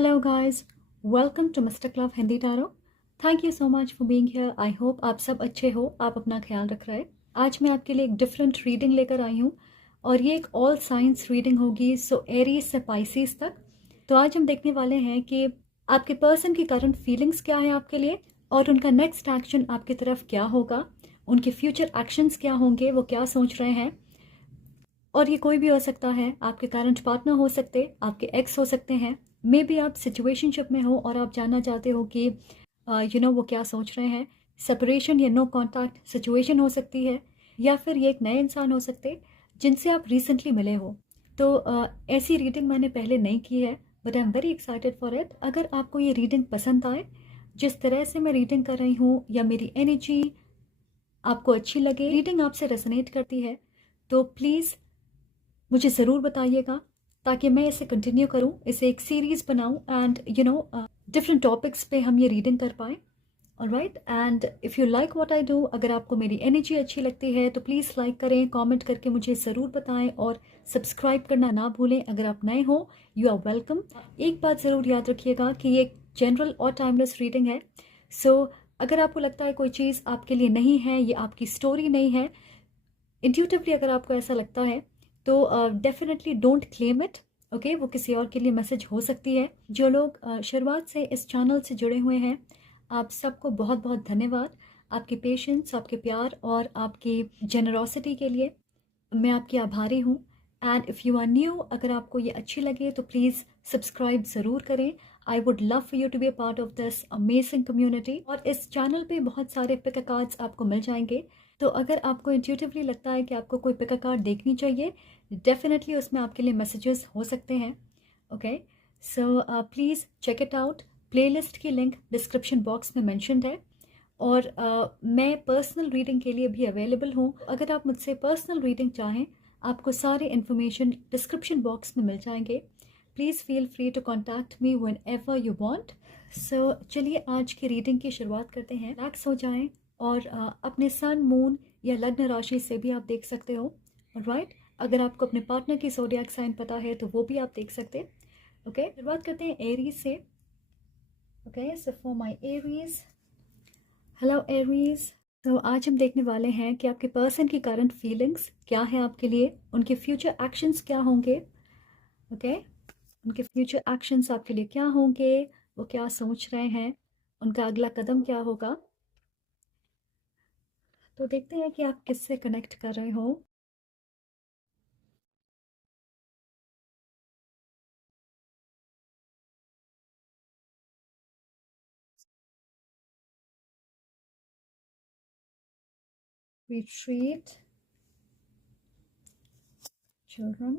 Hello guys, welcome to Mr. Club Hindi Tarot. Thank you so much for being here. I hope आप सब अच्छे हो, आप अपना ख्याल रख रहे हैं। आज मैं आपके लिए एक डिफरेंट रीडिंग लेकर आई हूँ और ये एक ऑल साइंस रीडिंग होगी, सो एरीज से पाइसिस तक। तो आज हम देखने वाले हैं कि आपके पर्सन की करंट फीलिंग्स क्या है आपके लिए और उनका नेक्स्ट एक्शन आपकी तरफ क्या होगा, उनके फ्यूचर एक्शंस क्या होंगे, वो क्या सोच रहे हैं। और ये कोई भी हो सकता है, आपके करंट पार्टनर हो सकते, आपके एक्स हो सकते हैं, मे बी आप सिचुएशनशिप में हो और आप जानना चाहते हो कि वो क्या सोच रहे हैं। सेपरेशन या नो कॉन्टैक्ट सिचुएशन हो सकती है, या फिर ये एक नए इंसान हो सकते जिनसे आप रिसेंटली मिले हो। तो ऐसी रीडिंग मैंने पहले नहीं की है, but I am very excited for it. अगर आपको ये रीडिंग पसंद आए, जिस तरह से मैं रीडिंग कर रही हूँ, या मेरी एनर्जी आपको अच्छी लगे, रीडिंग आपसे रेजोनेट करती है, तो प्लीज़ मुझे ज़रूर बताइएगा ताकि मैं इसे कंटिन्यू करूं, इसे एक सीरीज़ बनाऊं एंड डिफरेंट टॉपिक्स पे हम ये रीडिंग कर पाएँ। Alright, and if you like what I do, अगर आपको मेरी एनर्जी अच्छी लगती है तो प्लीज़ लाइक करें, कमेंट करके मुझे ज़रूर बताएं और सब्सक्राइब करना ना भूलें। अगर आप नए हो, यू आर वेलकम। एक बात ज़रूर याद रखिएगा कि ये एक जनरल और टाइमलेस रीडिंग है। सो अगर आपको लगता है कोई चीज़ आपके लिए नहीं है, ये आपकी स्टोरी नहीं है, इंट्यूटिवली अगर आपको ऐसा लगता है, तो definitely don't claim it. Okay, वो किसी और के लिए मैसेज हो सकती है। जो लोग शुरुआत से इस चैनल से जुड़े हुए हैं, आप सबको बहुत बहुत धन्यवाद, आपके पेशेंस, आपके प्यार और आपकी जेनरोसिटी के लिए मैं आपकी आभारी हूँ। And if you are new, अगर आपको ये अच्छी लगे तो प्लीज़ सब्सक्राइब ज़रूर करें। I would love for you to be a part of this amazing community. और इस चैनल पे बहुत सारे पिक कार्ड्स आपको मिल जाएंगे, तो अगर आपको इंट्यूटिवली लगता है कि आपको कोई पिक कार्ड देखनी चाहिए, डेफिनेटली उसमें आपके लिए मैसेजेस हो सकते हैं। Okay, so please check it out. Playlist की लिंक डिस्क्रिप्शन बॉक्स में मैंशनड है और मैं पर्सनल रीडिंग के लिए भी अवेलेबल हूँ। अगर आप मुझसे पर्सनल रीडिंग चाहें, आपको सारे इन्फॉर्मेशन डिस्क्रिप्शन बॉक्स में मिल जाएंगे। Please feel free to contact me whenever you want. So चलिए आज की रीडिंग की शुरुआत करते हैं। रिलैक्स हो जाएं और अपने सन, मून या लग्न राशि से भी आप देख सकते हो। राइट, अगर आपको अपने पार्टनर की ज़ोडिएक साइन पता है तो वो भी आप देख सकते हैं। ओके, शुरुआत करते हैं एरीज से। Okay, so for my Aries, hello Aries. तो आज हम देखने वाले हैं कि आपके पर्सन की करंट फीलिंग्स क्या है आपके लिए, उनके फ्यूचर एक्शंस क्या होंगे। ओके, उनके फ्यूचर एक्शंस आपके लिए क्या होंगे, वो क्या सोच रहे हैं, उनका अगला कदम क्या होगा। तो देखते हैं कि आप किससे कनेक्ट कर रहे हो। Retreat, children,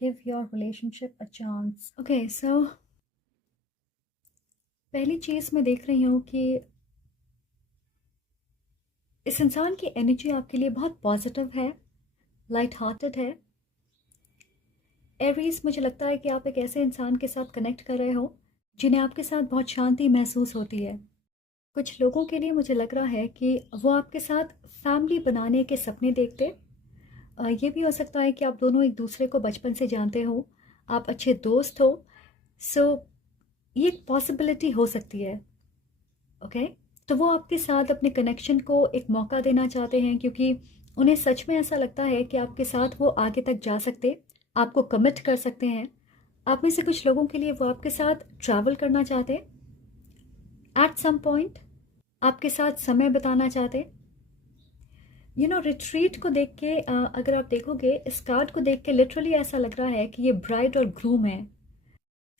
give your relationship a chance. Okay, so पहली चीज़ मैं देख रही हूँ कि इस इंसान की एनर्जी आपके लिए बहुत पॉजिटिव है, लाइट हार्टेड है। एरीज, मुझे लगता है कि आप एक ऐसे इंसान के साथ कनेक्ट कर रहे हो जिन्हें आपके साथ बहुत शांति महसूस होती है। कुछ लोगों के लिए मुझे लग रहा है कि वो आपके साथ फैमिली बनाने के सपने देखते। ये भी हो सकता है कि आप दोनों एक दूसरे को बचपन से जानते हो, आप अच्छे दोस्त हो। सो ये एक पॉसिबिलिटी हो सकती है। ओके, तो वो आपके साथ अपने कनेक्शन को एक मौका देना चाहते हैं, क्योंकि उन्हें सच में ऐसा लगता है कि आपके साथ वो आगे तक जा सकते, आपको कमिट कर सकते हैं। आप में से कुछ लोगों के लिए वो आपके साथ ट्रैवल करना चाहते, एट सम पॉइंट आपके साथ समय बिताना चाहते। रिट्रीट को देख के अगर आप देखोगे, इस कार्ड को देख के लिटरली ऐसा लग रहा है कि ये ब्राइड और ग्रूम है।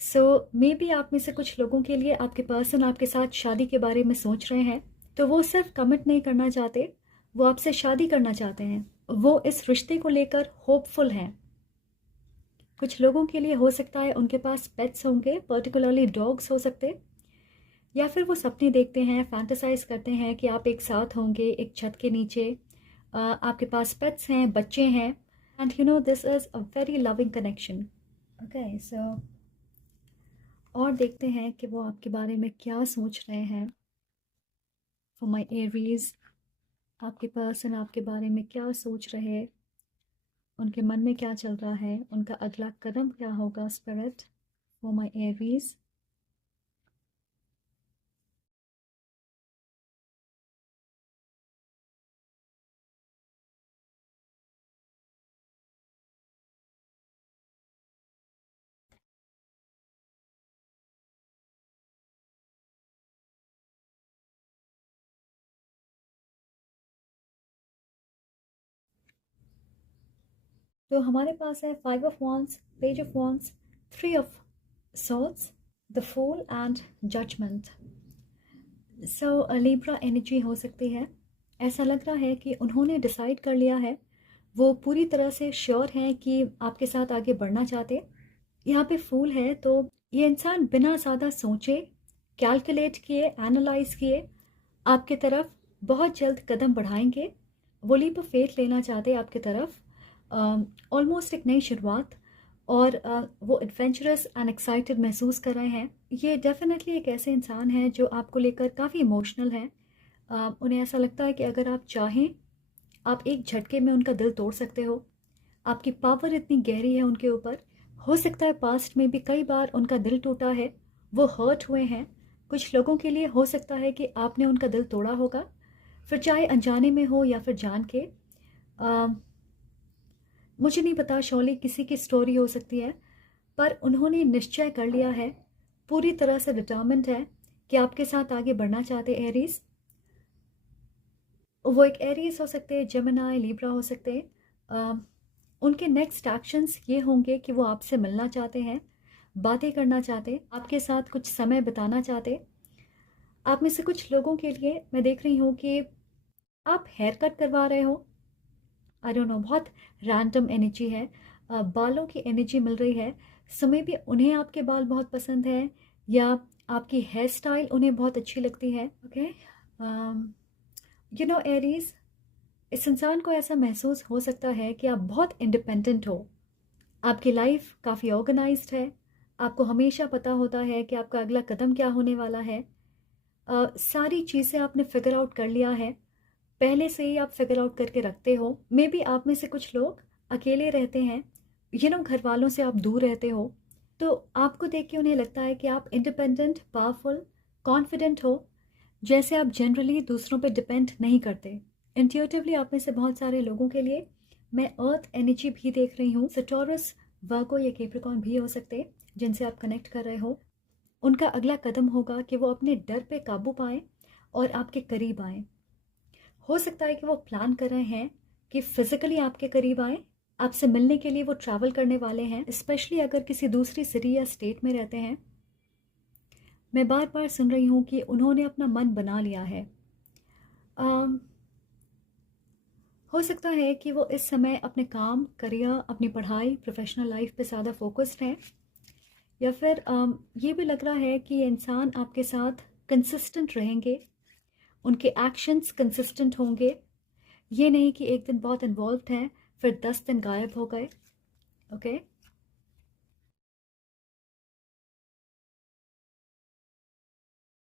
सो मे बी आप में से कुछ लोगों के लिए आपके पर्सन आपके साथ शादी के बारे में सोच रहे हैं, तो वो सिर्फ कमिट नहीं करना चाहते, वो आपसे शादी करना चाहते हैं। वो इस रिश्ते को लेकर होपफुल हैं। कुछ लोगों के लिए हो सकता है उनके पास पेट्स होंगे, पर्टिकुलरली डॉग्स हो सकते, या फिर वो सपने देखते हैं, फैंटेसाइज करते हैं कि आप एक साथ होंगे एक छत के नीचे, आपके पास पेट्स हैं, बच्चे हैं, and this is a very loving connection. Okay, so और देखते हैं कि वो आपके बारे में क्या सोच रहे हैं। फॉर माय एरीज, आपके पर्सन आपके बारे में क्या सोच रहे हैं, उनके मन में क्या चल रहा है, उनका अगला कदम क्या होगा। Spirit, for my Aries. तो हमारे पास है 5 of Wands, Page of Wands, 3 of Swords, the Fool and Judgment. So Libra energy हो सकती है। ऐसा लग रहा है कि उन्होंने डिसाइड कर लिया है, वो पूरी तरह से श्योर हैं कि आपके साथ आगे बढ़ना चाहते। यहाँ पे फूल है तो ये इंसान बिना ज़्यादा सोचे, कैलकुलेट किए, एनालाइज किए आपके तरफ बहुत जल्द कदम बढ़ाएंगे। वो लीप ऑफ फेथ लेना चाहते हैं आपके तरफ, ऑलमोस्ट एक नई शुरुआत, और वो एडवेंचरस एंड एक्साइटेड महसूस कर रहे हैं। ये डेफिनेटली एक ऐसे इंसान हैं जो आपको लेकर काफ़ी इमोशनल हैं। उन्हें ऐसा लगता है कि अगर आप चाहें आप एक झटके में उनका दिल तोड़ सकते हो। आपकी पावर इतनी गहरी है उनके ऊपर। हो सकता है पास्ट में भी कई बार उनका दिल टूटा है, वो हर्ट हुए हैं। कुछ लोगों के लिए हो सकता है कि आपने उनका दिल तोड़ा होगा, फिर चाहे अनजाने में हो या फिर जान के। मुझे नहीं पता, शौली किसी की स्टोरी हो सकती है, पर उन्होंने निश्चय कर लिया है, पूरी तरह से डिटर्मिन्ड है कि आपके साथ आगे बढ़ना चाहते एरीज। वो एक एरीज हो सकते हैं, जेमिनी, लिब्रा हो सकते हैं। उनके नेक्स्ट एक्शंस ये होंगे कि वो आपसे मिलना चाहते हैं, बातें करना चाहते, आपके साथ कुछ समय बिताना चाहते। आप में से कुछ लोगों के लिए मैं देख रही हूँ कि आप हेयर कट करवा रहे हो। आई डोंट नो, बहुत रैंडम एनर्जी है। बालों की एनर्जी मिल रही है। समय भी उन्हें आपके बाल बहुत पसंद है या आपकी हेयर स्टाइल उन्हें बहुत अच्छी लगती है। ओके, यू नो एरीज, इस इंसान को ऐसा महसूस हो सकता है कि आप बहुत इंडिपेंडेंट हो। आपकी लाइफ काफ़ी ऑर्गेनाइज्ड है। आपको हमेशा पता होता है कि आपका अगला कदम क्या होने वाला है। सारी चीज़ें आपने फिगर आउट कर लिया है, पहले से ही आप फिगर आउट करके रखते हो। मे बी आप में से कुछ लोग अकेले रहते हैं, घर वालों से आप दूर रहते हो, तो आपको देख के उन्हें लगता है कि आप इंडिपेंडेंट, पावरफुल, कॉन्फिडेंट हो, जैसे आप जनरली दूसरों पे डिपेंड नहीं करते। इंट्यूटिवली आप में से बहुत सारे लोगों के लिए मैं अर्थ एनर्जी भी देख रही हूँ। टॉरस, वर्गो या कैप्रिकॉर्न भी हो सकते जिनसे आप कनेक्ट कर रहे हो। उनका अगला कदम होगा कि वो अपने डर पे काबू पाएं और आपके करीब आएं। हो सकता है कि वो प्लान कर रहे हैं कि फिजिकली आपके करीब आए, आपसे मिलने के लिए वो ट्रैवल करने वाले हैं, स्पेशली अगर किसी दूसरी सिटी या स्टेट में रहते हैं। मैं बार बार सुन रही हूँ कि उन्होंने अपना मन बना लिया है। हो सकता है कि वो इस समय अपने काम, करियर, अपनी पढ़ाई, प्रोफेशनल लाइफ पे ज़्यादा फोकस्ड हैं, या फिर ये भी लग रहा है कि ये इंसान आपके साथ कंसिस्टेंट रहेंगे, उनके एक्शंस कंसिस्टेंट होंगे। ये नहीं कि एक दिन बहुत इन्वॉल्व्ड हैं फिर 10 दिन गायब हो गए। ओके,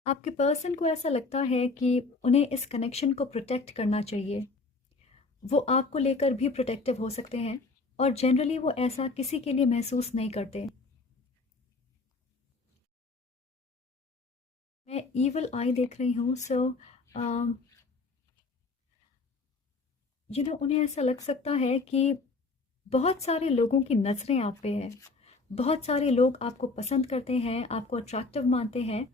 आपके पर्सन को ऐसा लगता है कि उन्हें इस कनेक्शन को प्रोटेक्ट करना चाहिए। वो आपको लेकर भी प्रोटेक्टिव हो सकते हैं, और जनरली वो ऐसा किसी के लिए महसूस नहीं करते। मैं ईवल आई देख रही हूँ। सो उन्हें ऐसा लग सकता है कि बहुत सारे लोगों की नज़रें आप पे हैं, बहुत सारे लोग आपको पसंद करते हैं, आपको अट्रैक्टिव मानते हैं,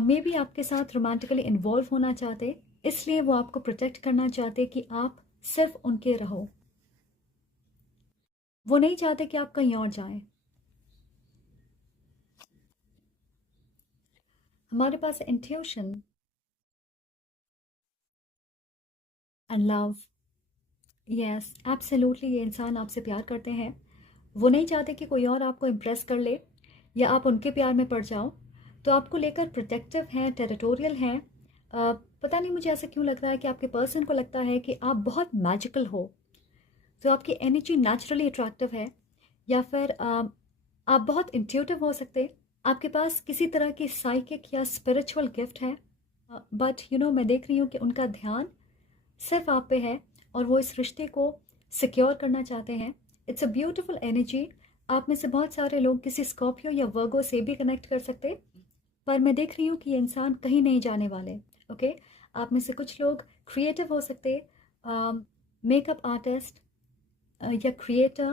मे बी आपके साथ रोमांटिकली इन्वॉल्व होना चाहते, इसलिए वो आपको प्रोटेक्ट करना चाहते कि आप सिर्फ उनके रहो। वो नहीं चाहते कि आप कहीं और जाएं। हमारे पास intuition and love. Yes, absolutely, ये इंसान आपसे प्यार करते हैं। वो नहीं चाहते कि कोई और आपको इम्प्रेस कर ले या आप उनके प्यार में पड़ जाओ, तो आपको लेकर प्रोटेक्टिव हैं, टेरिटोरियल हैं। पता नहीं मुझे ऐसा क्यों लग रहा है कि आपके पर्सन को लगता है कि आप बहुत मैजिकल हो, तो आपकी एनर्जी नेचुरली अट्रैक्टिव है, या फिर आप बहुत इंट्यूटिव हो सकते, आपके पास किसी तरह की साइकिक या स्पिरिचुअल गिफ्ट है। बट मैं देख रही हूँ कि उनका ध्यान सिर्फ आप पे है और वो इस रिश्ते को सिक्योर करना चाहते हैं। It's a beautiful energy. आप में से बहुत सारे लोग किसी स्कॉर्पियो या वर्गो से भी कनेक्ट कर सकते, पर मैं देख रही हूँ कि ये इंसान कहीं नहीं जाने वाले। ओके, आप में से कुछ लोग क्रिएटिव हो सकते, मेकअप आर्टिस्ट या क्रिएटर,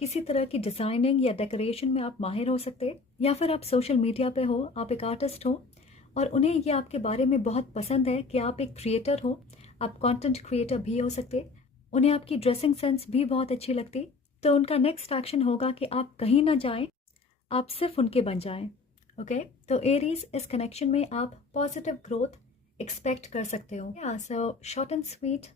किसी तरह की डिज़ाइनिंग या डेकोरेशन में आप माहिर हो सकते, या फिर आप सोशल मीडिया पे हो, आप एक आर्टिस्ट हो और उन्हें ये आपके बारे में बहुत पसंद है कि आप एक क्रिएटर हो। आप कंटेंट क्रिएटर भी हो सकते, उन्हें आपकी ड्रेसिंग सेंस भी बहुत अच्छी लगती। तो उनका नेक्स्ट एक्शन होगा कि आप कहीं ना जाएं, आप सिर्फ उनके बन जाएं। ओके, तो एरीज, इस कनेक्शन में आप पॉजिटिव ग्रोथ एक्सपेक्ट कर सकते हो। या सो शॉर्ट एंड स्वीट,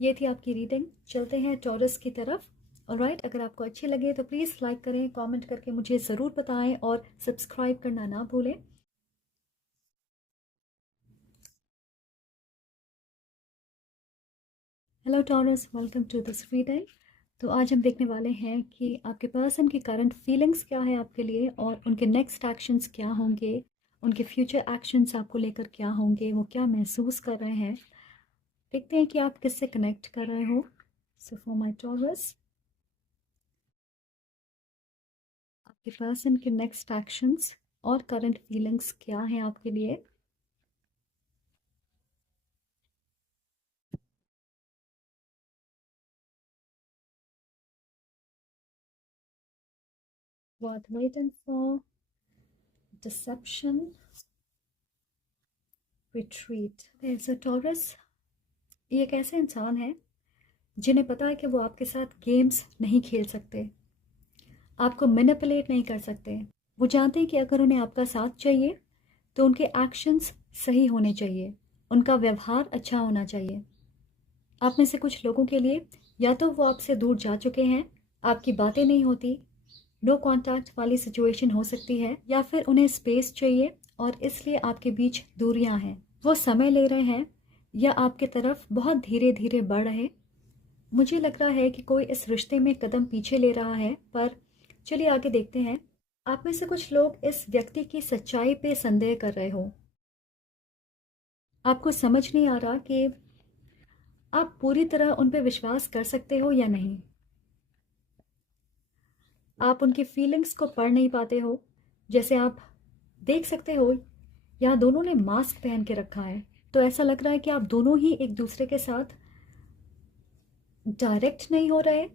ये थी आपकी रीडिंग। चलते हैं टॉरस की तरफ। ऑलराइट, अगर आपको अच्छी लगे तो प्लीज़ लाइक करें, कमेंट करके मुझे ज़रूर बताएं और सब्सक्राइब करना ना भूलें। Hello Taurus, welcome to this reading. तो आज हम देखने वाले हैं कि आपके पर्सन की करंट फीलिंग्स क्या है आपके लिए और उनके नेक्स्ट एक्शंस क्या होंगे, उनके फ्यूचर एक्शंस आपको लेकर क्या होंगे, वो क्या महसूस कर रहे हैं। देखते हैं कि आप किससे कनेक्ट कर रहे हो। सो फॉर माय टॉरस, आपके पर्सन के नेक्स्ट एक्शंस और करंट फीलिंग्स क्या हैं आपके लिए। What waiting for, deception, retreat. So taurus, ये एक ऐसे इंसान है जिन्हें पता है कि वो आपके साथ गेम्स नहीं खेल सकते, आपको मैनिपुलेट नहीं कर सकते। वो जानते हैं कि अगर उन्हें आपका साथ चाहिए तो उनके एक्शंस सही होने चाहिए, उनका व्यवहार अच्छा होना चाहिए। आप में से कुछ लोगों के लिए या तो वो आपसे दूर जा चुके हैं, आपकी बातें नहीं होती, नो कांटेक्ट वाली सिचुएशन हो सकती है, या फिर उन्हें स्पेस चाहिए और इसलिए आपके बीच दूरियां हैं। वो समय ले रहे हैं या आपके तरफ बहुत धीरे धीरे बढ़ रहे। मुझे लग रहा है कि कोई इस रिश्ते में कदम पीछे ले रहा है, पर चलिए आगे देखते हैं। आप में से कुछ लोग इस व्यक्ति की सच्चाई पे संदेह कर रहे हो। आपको समझ नहीं आ रहा कि आप पूरी तरह उन पे विश्वास कर सकते हो या नहीं। आप उनकी फीलिंग्स को पढ़ नहीं पाते हो। जैसे आप देख सकते हो, यहाँ दोनों ने मास्क पहन के रखा है, तो ऐसा लग रहा है कि आप दोनों ही एक दूसरे के साथ डायरेक्ट नहीं हो रहे।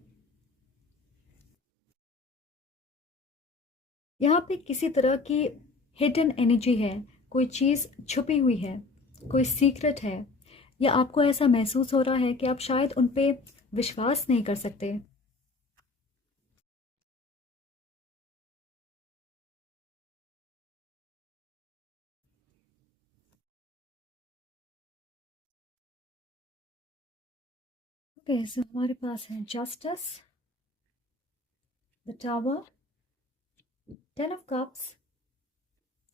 यहाँ पे किसी तरह की हिडन एनर्जी है, कोई चीज़ छुपी हुई है, कोई सीक्रेट है, या आपको ऐसा महसूस हो रहा है कि आप शायद उन पे विश्वास नहीं कर सकते। ओके, सो हमारे पास है justice, the tower, ten of cups,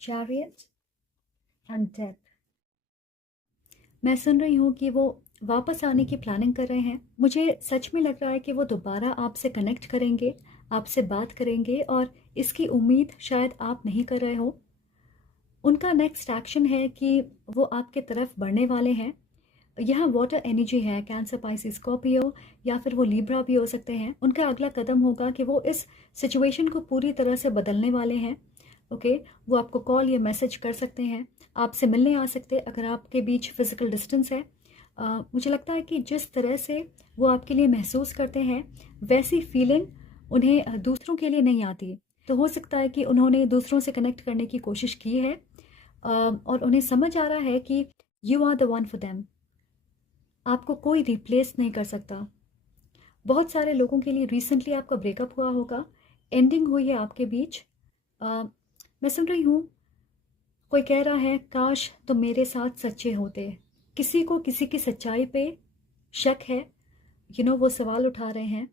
chariot and death. मैं सुन रही हूँ कि वो वापस आने की प्लानिंग कर रहे हैं। मुझे सच में लग रहा है कि वो दोबारा आपसे कनेक्ट करेंगे, आपसे बात करेंगे, और इसकी उम्मीद शायद आप नहीं कर रहे हो। उनका नेक्स्ट एक्शन है कि वो आपके तरफ बढ़ने वाले हैं। यह वाटर एनर्जी है, कैंसर, पाइसिस, स्कॉर्पियो, या फिर वो लिब्रा भी हो सकते हैं। उनका अगला कदम होगा कि वो इस सिचुएशन को पूरी तरह से बदलने वाले हैं। ओके, वो आपको कॉल या मैसेज कर सकते हैं, आपसे मिलने आ सकते अगर आपके बीच फिजिकल डिस्टेंस है। मुझे लगता है कि जिस तरह से वो आपके लिए महसूस करते हैं वैसी फीलिंग उन्हें दूसरों के लिए नहीं आती। तो हो सकता है कि उन्होंने दूसरों से कनेक्ट करने की कोशिश की है और उन्हें समझ आ रहा है कि you are the one for them. आपको कोई रिप्लेस नहीं कर सकता। बहुत सारे लोगों के लिए रिसेंटली आपका ब्रेकअप हुआ होगा, एंडिंग हुई है आपके बीच। मैं सुन रही हूँ कोई कह रहा है काश तुम मेरे साथ सच्चे होते। किसी को किसी की सच्चाई पे शक है, वो सवाल उठा रहे हैं।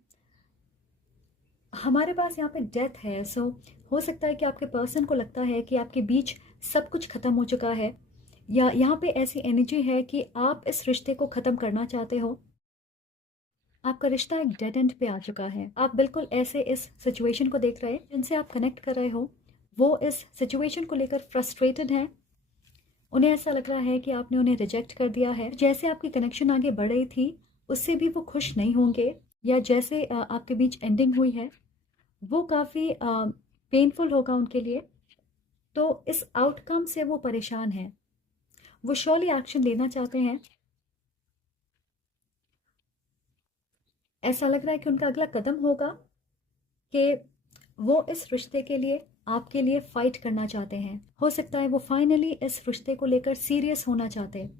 हमारे पास यहाँ पे डेथ है, सो हो सकता है कि आपके पर्सन को लगता है कि आपके बीच सब कुछ ख़त्म हो चुका है, या यहाँ पे ऐसी एनर्जी है कि आप इस रिश्ते को ख़त्म करना चाहते हो। आपका रिश्ता एक डेड एंड पे आ चुका है। आप बिल्कुल ऐसे इस सिचुएशन को देख रहे हैं, जिनसे आप कनेक्ट कर रहे हो वो इस सिचुएशन को लेकर फ्रस्ट्रेटेड हैं। उन्हें ऐसा लग रहा है कि आपने उन्हें रिजेक्ट कर दिया है। जैसे आपकी कनेक्शन आगे बढ़ रही थी उससे भी वो खुश नहीं होंगे, या जैसे आपके बीच एंडिंग हुई है वो काफ़ी पेनफुल होगा उनके लिए। तो इस आउटकम से वो परेशान हैं, वो श्योरली एक्शन लेना चाहते हैं। ऐसा लग रहा है कि उनका अगला कदम होगा कि वो इस रिश्ते के लिए, आपके लिए फ़ाइट करना चाहते हैं। हो सकता है वो फाइनली इस रिश्ते को लेकर सीरियस होना चाहते हैं,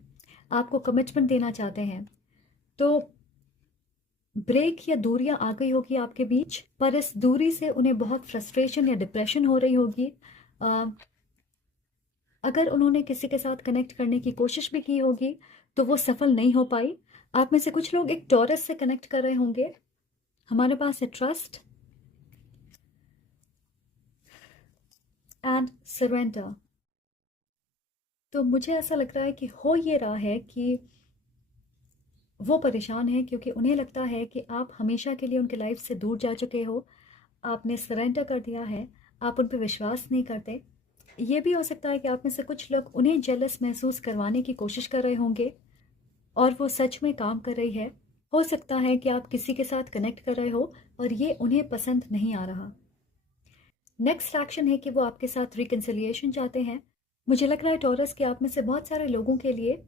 आपको कमिटमेंट देना चाहते हैं। तो ब्रेक या दूरियां आ गई होगी आपके बीच, पर इस दूरी से उन्हें बहुत फ्रस्ट्रेशन या डिप्रेशन हो रही होगी। अ, अगर उन्होंने किसी के साथ कनेक्ट करने की कोशिश भी की होगी तो वो सफल नहीं हो पाई। आप में से कुछ लोग एक टॉरस से कनेक्ट कर रहे होंगे। हमारे पास है ट्रस्ट एंड सरेंडर। तो मुझे ऐसा लग रहा है कि हो ये रहा है कि वो परेशान है क्योंकि उन्हें लगता है कि आप हमेशा के लिए उनके लाइफ से दूर जा चुके हो, आपने सरेंडर कर दिया है, आप उन पर विश्वास नहीं करते। ये भी हो सकता है कि आप में से कुछ लोग उन्हें जेलस महसूस करवाने की कोशिश कर रहे होंगे और वो सच में काम कर रही है। हो सकता है कि आप किसी के साथ कनेक्ट कर रहे हो और ये उन्हें पसंद नहीं आ रहा। नेक्स्ट एक्शन है कि वो आपके साथ रिकन्सिलिएशन चाहते हैं। मुझे लग रहा है टॉरस कि आप में से बहुत सारे लोगों के लिए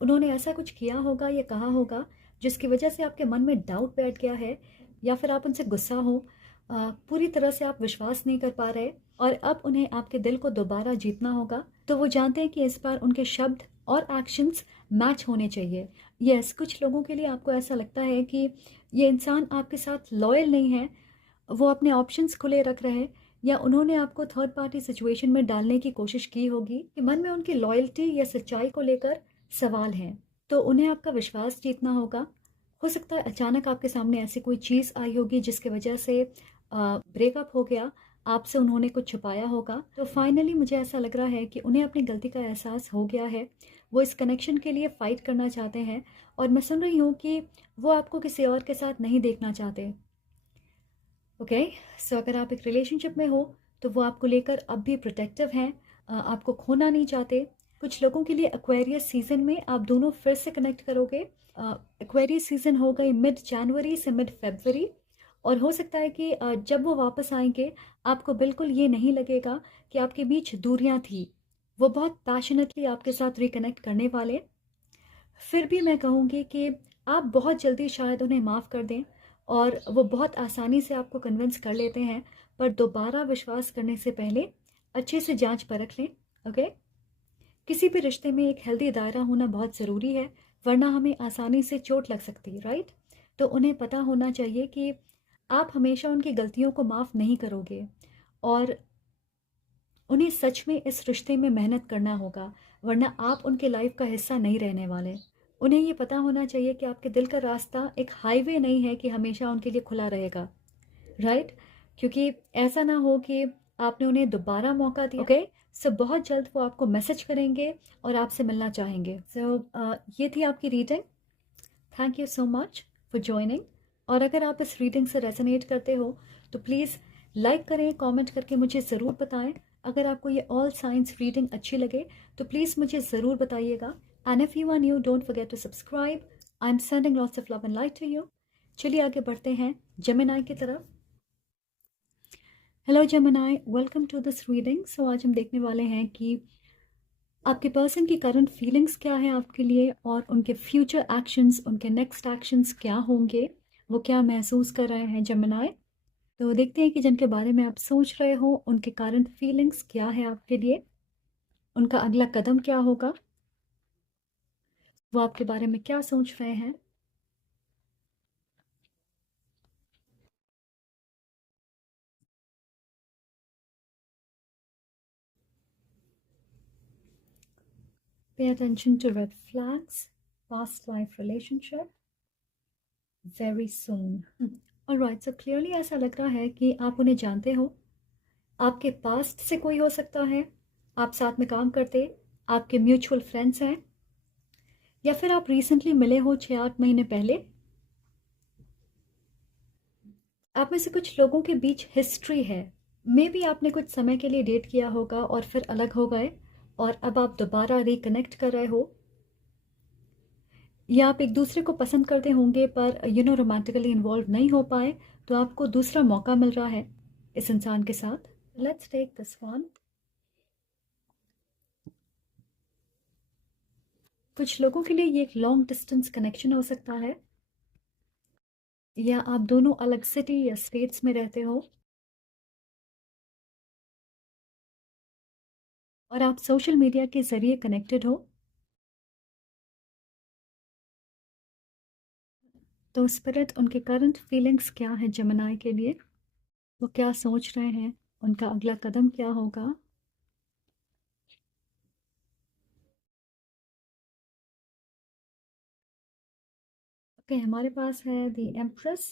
उन्होंने ऐसा कुछ किया होगा या कहा होगा जिसकी वजह से आपके मन में डाउट बैठ गया है, या फिर आप उनसे गुस्सा हो, पूरी तरह से आप विश्वास नहीं कर पा रहे और अब उन्हें आपके दिल को दोबारा जीतना होगा। तो वो जानते हैं कि इस बार उनके शब्द और एक्शंस मैच होने चाहिए। यस, कुछ लोगों के लिए आपको ऐसा लगता है कि ये इंसान आपके साथ लॉयल नहीं है, वो अपने ऑप्शंस खुले रख रहे हैं, या उन्होंने आपको थर्ड पार्टी सिचुएशन में डालने की कोशिश की होगी कि मन में उनकी लॉयल्टी या सच्चाई को लेकर सवाल हैं। तो उन्हें आपका विश्वास जीतना होगा। हो सकता है अचानक आपके सामने ऐसी कोई चीज़ आई होगी जिसकी वजह से ब्रेकअप हो गया, आपसे उन्होंने कुछ छुपाया होगा। तो फाइनली मुझे ऐसा लग रहा है कि उन्हें अपनी गलती का एहसास हो गया है, वो इस कनेक्शन के लिए फ़ाइट करना चाहते हैं। और मैं सुन रही हूँ कि वो आपको किसी और के साथ नहीं देखना चाहते। ओके, सो अगर आप एक रिलेशनशिप में हो तो वो आपको लेकर अब भी प्रोटेक्टिव हैं, आपको खोना नहीं चाहते। कुछ लोगों के लिए एक्वेरियस सीजन में आप दोनों फिर से कनेक्ट करोगे। एक्वेरियस सीजन हो गई मिड जनवरी से मिड फरवरी, और हो सकता है कि जब वो वापस आएंगे आपको बिल्कुल ये नहीं लगेगा कि आपके बीच दूरियां थी। वो बहुत पैशनेटली आपके साथ रिकनेक्ट करने वाले। फिर भी मैं कहूँगी कि आप बहुत जल्दी शायद उन्हें माफ़ कर दें और वो बहुत आसानी से आपको कन्विंस कर लेते हैं, पर दोबारा विश्वास करने से पहले अच्छे से जांच परख लें। ओके, किसी भी रिश्ते में एक हेल्दी दायरा होना बहुत ज़रूरी है, वरना हमें आसानी से चोट लग सकती है, राइट। तो उन्हें पता होना चाहिए कि आप हमेशा उनकी गलतियों को माफ़ नहीं करोगे, और उन्हें सच में इस रिश्ते में मेहनत करना होगा, वरना आप उनके लाइफ का हिस्सा नहीं रहने वाले। उन्हें ये पता होना चाहिए कि आपके दिल का रास्ता एक हाईवे नहीं है कि हमेशा उनके लिए खुला रहेगा, राइट। क्योंकि ऐसा ना हो कि आपने उन्हें दोबारा मौका दिया। ओके, सो बहुत जल्द वो आपको मैसेज करेंगे और आपसे मिलना चाहेंगे। सो ये थी आपकी reading. Thank you so much for joining. और अगर आप इस रीडिंग से रेजोनेट करते हो तो प्लीज़ लाइक करें, कमेंट करके मुझे ज़रूर बताएं। अगर आपको ये ऑल साइंस रीडिंग अच्छी लगे तो प्लीज़ मुझे ज़रूर बताइएगा। And if you are new, don't forget to subscribe. I am sending lots of love and light to you. चलिए आगे बढ़ते हैं जेमिनी की तरफ। Hello Gemini, welcome to this reading. So आज हम देखने वाले हैं कि आपके पर्सन की करंट फीलिंग्स क्या है आपके लिए, और उनके फ्यूचर एक्शंस, उनके नेक्स्ट एक्शंस क्या होंगे, वो क्या महसूस कर रहे हैं जेमिनी। तो देखते हैं कि जिनके बारे में आप सोच रहे हो उनके करंट फीलिंग्स क्या है आपके लिए, उनका अगला कदम क्या होगा, वो आपके बारे में क्या सोच रहे हैं। Pay attention to red flags, past life relationship, very soon. Alright, so clearly ऐसा लग रहा है कि आप उन्हें जानते हो। आपके पास्ट से कोई हो सकता है, आप साथ में काम करते, आपके म्यूचुअल फ्रेंड्स हैं, या फिर आप रिसेंटली मिले हो 6-8 महीने पहले। आप में से कुछ लोगों के बीच हिस्ट्री है। मे बी आपने कुछ समय के लिए डेट किया होगा और फिर अलग हो गए, और अब आप दोबारा रिकनेक्ट कर रहे हो, या आप एक दूसरे को पसंद करते होंगे पर रोमांटिकली इन्वॉल्व नहीं हो पाए, तो आपको दूसरा मौका मिल रहा है। इस इंसान के साथ। Let's take this one. कुछ लोगों के लिए ये एक लॉन्ग डिस्टेंस कनेक्शन हो सकता है, या आप दोनों अलग सिटी या स्टेट्स में रहते हो और आप सोशल मीडिया के ज़रिए कनेक्टेड हो। तो स्पिरिट उनके करंट फीलिंग्स क्या है जेमिनी के लिए, वो क्या सोच रहे हैं, उनका अगला कदम क्या होगा। ओके, हमारे पास है the empress,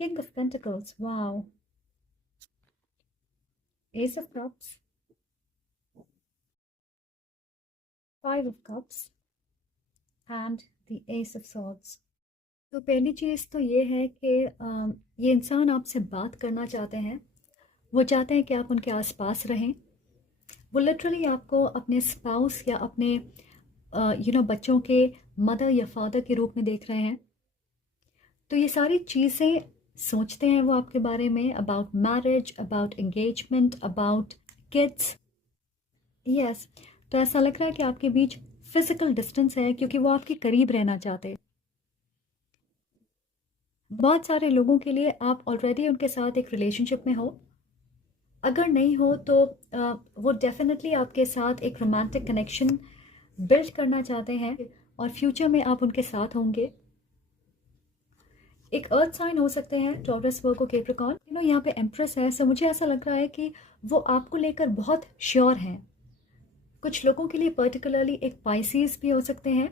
king of pentacles, wow, S of cups, five of cups and the ace of swords. तो पहली चीज़ तो ये है कि ये इंसान आपसे बात करना चाहते हैं। वो चाहते हैं कि आप उनके आसपास रहें। वो लिटरली आपको अपने स्पाउस या अपने बच्चों के मदर या फादर के रूप में देख रहे हैं। तो ये सारी चीज़ें सोचते हैं वो आपके बारे में, about marriage, about engagement, about kids. Yes, तो ऐसा लग रहा है कि आपके बीच फिजिकल डिस्टेंस है क्योंकि वो आपके करीब रहना चाहते। बहुत सारे लोगों के लिए आप ऑलरेडी उनके साथ एक रिलेशनशिप में हो। अगर नहीं हो तो वो डेफिनेटली आपके साथ एक रोमांटिक कनेक्शन बिल्ड करना चाहते हैं और फ्यूचर में आप उनके साथ होंगे। एक अर्थ साइन हो सकते हैं, टॉरस, वर्गो, कैप्रिकॉर्न। यहाँ पे एम्प्रेस है, सो मुझे ऐसा लग रहा है कि वो आपको लेकर बहुत श्योर हैं। कुछ लोगों के लिए पर्टिकुलरली एक पाइसीज भी हो सकते हैं।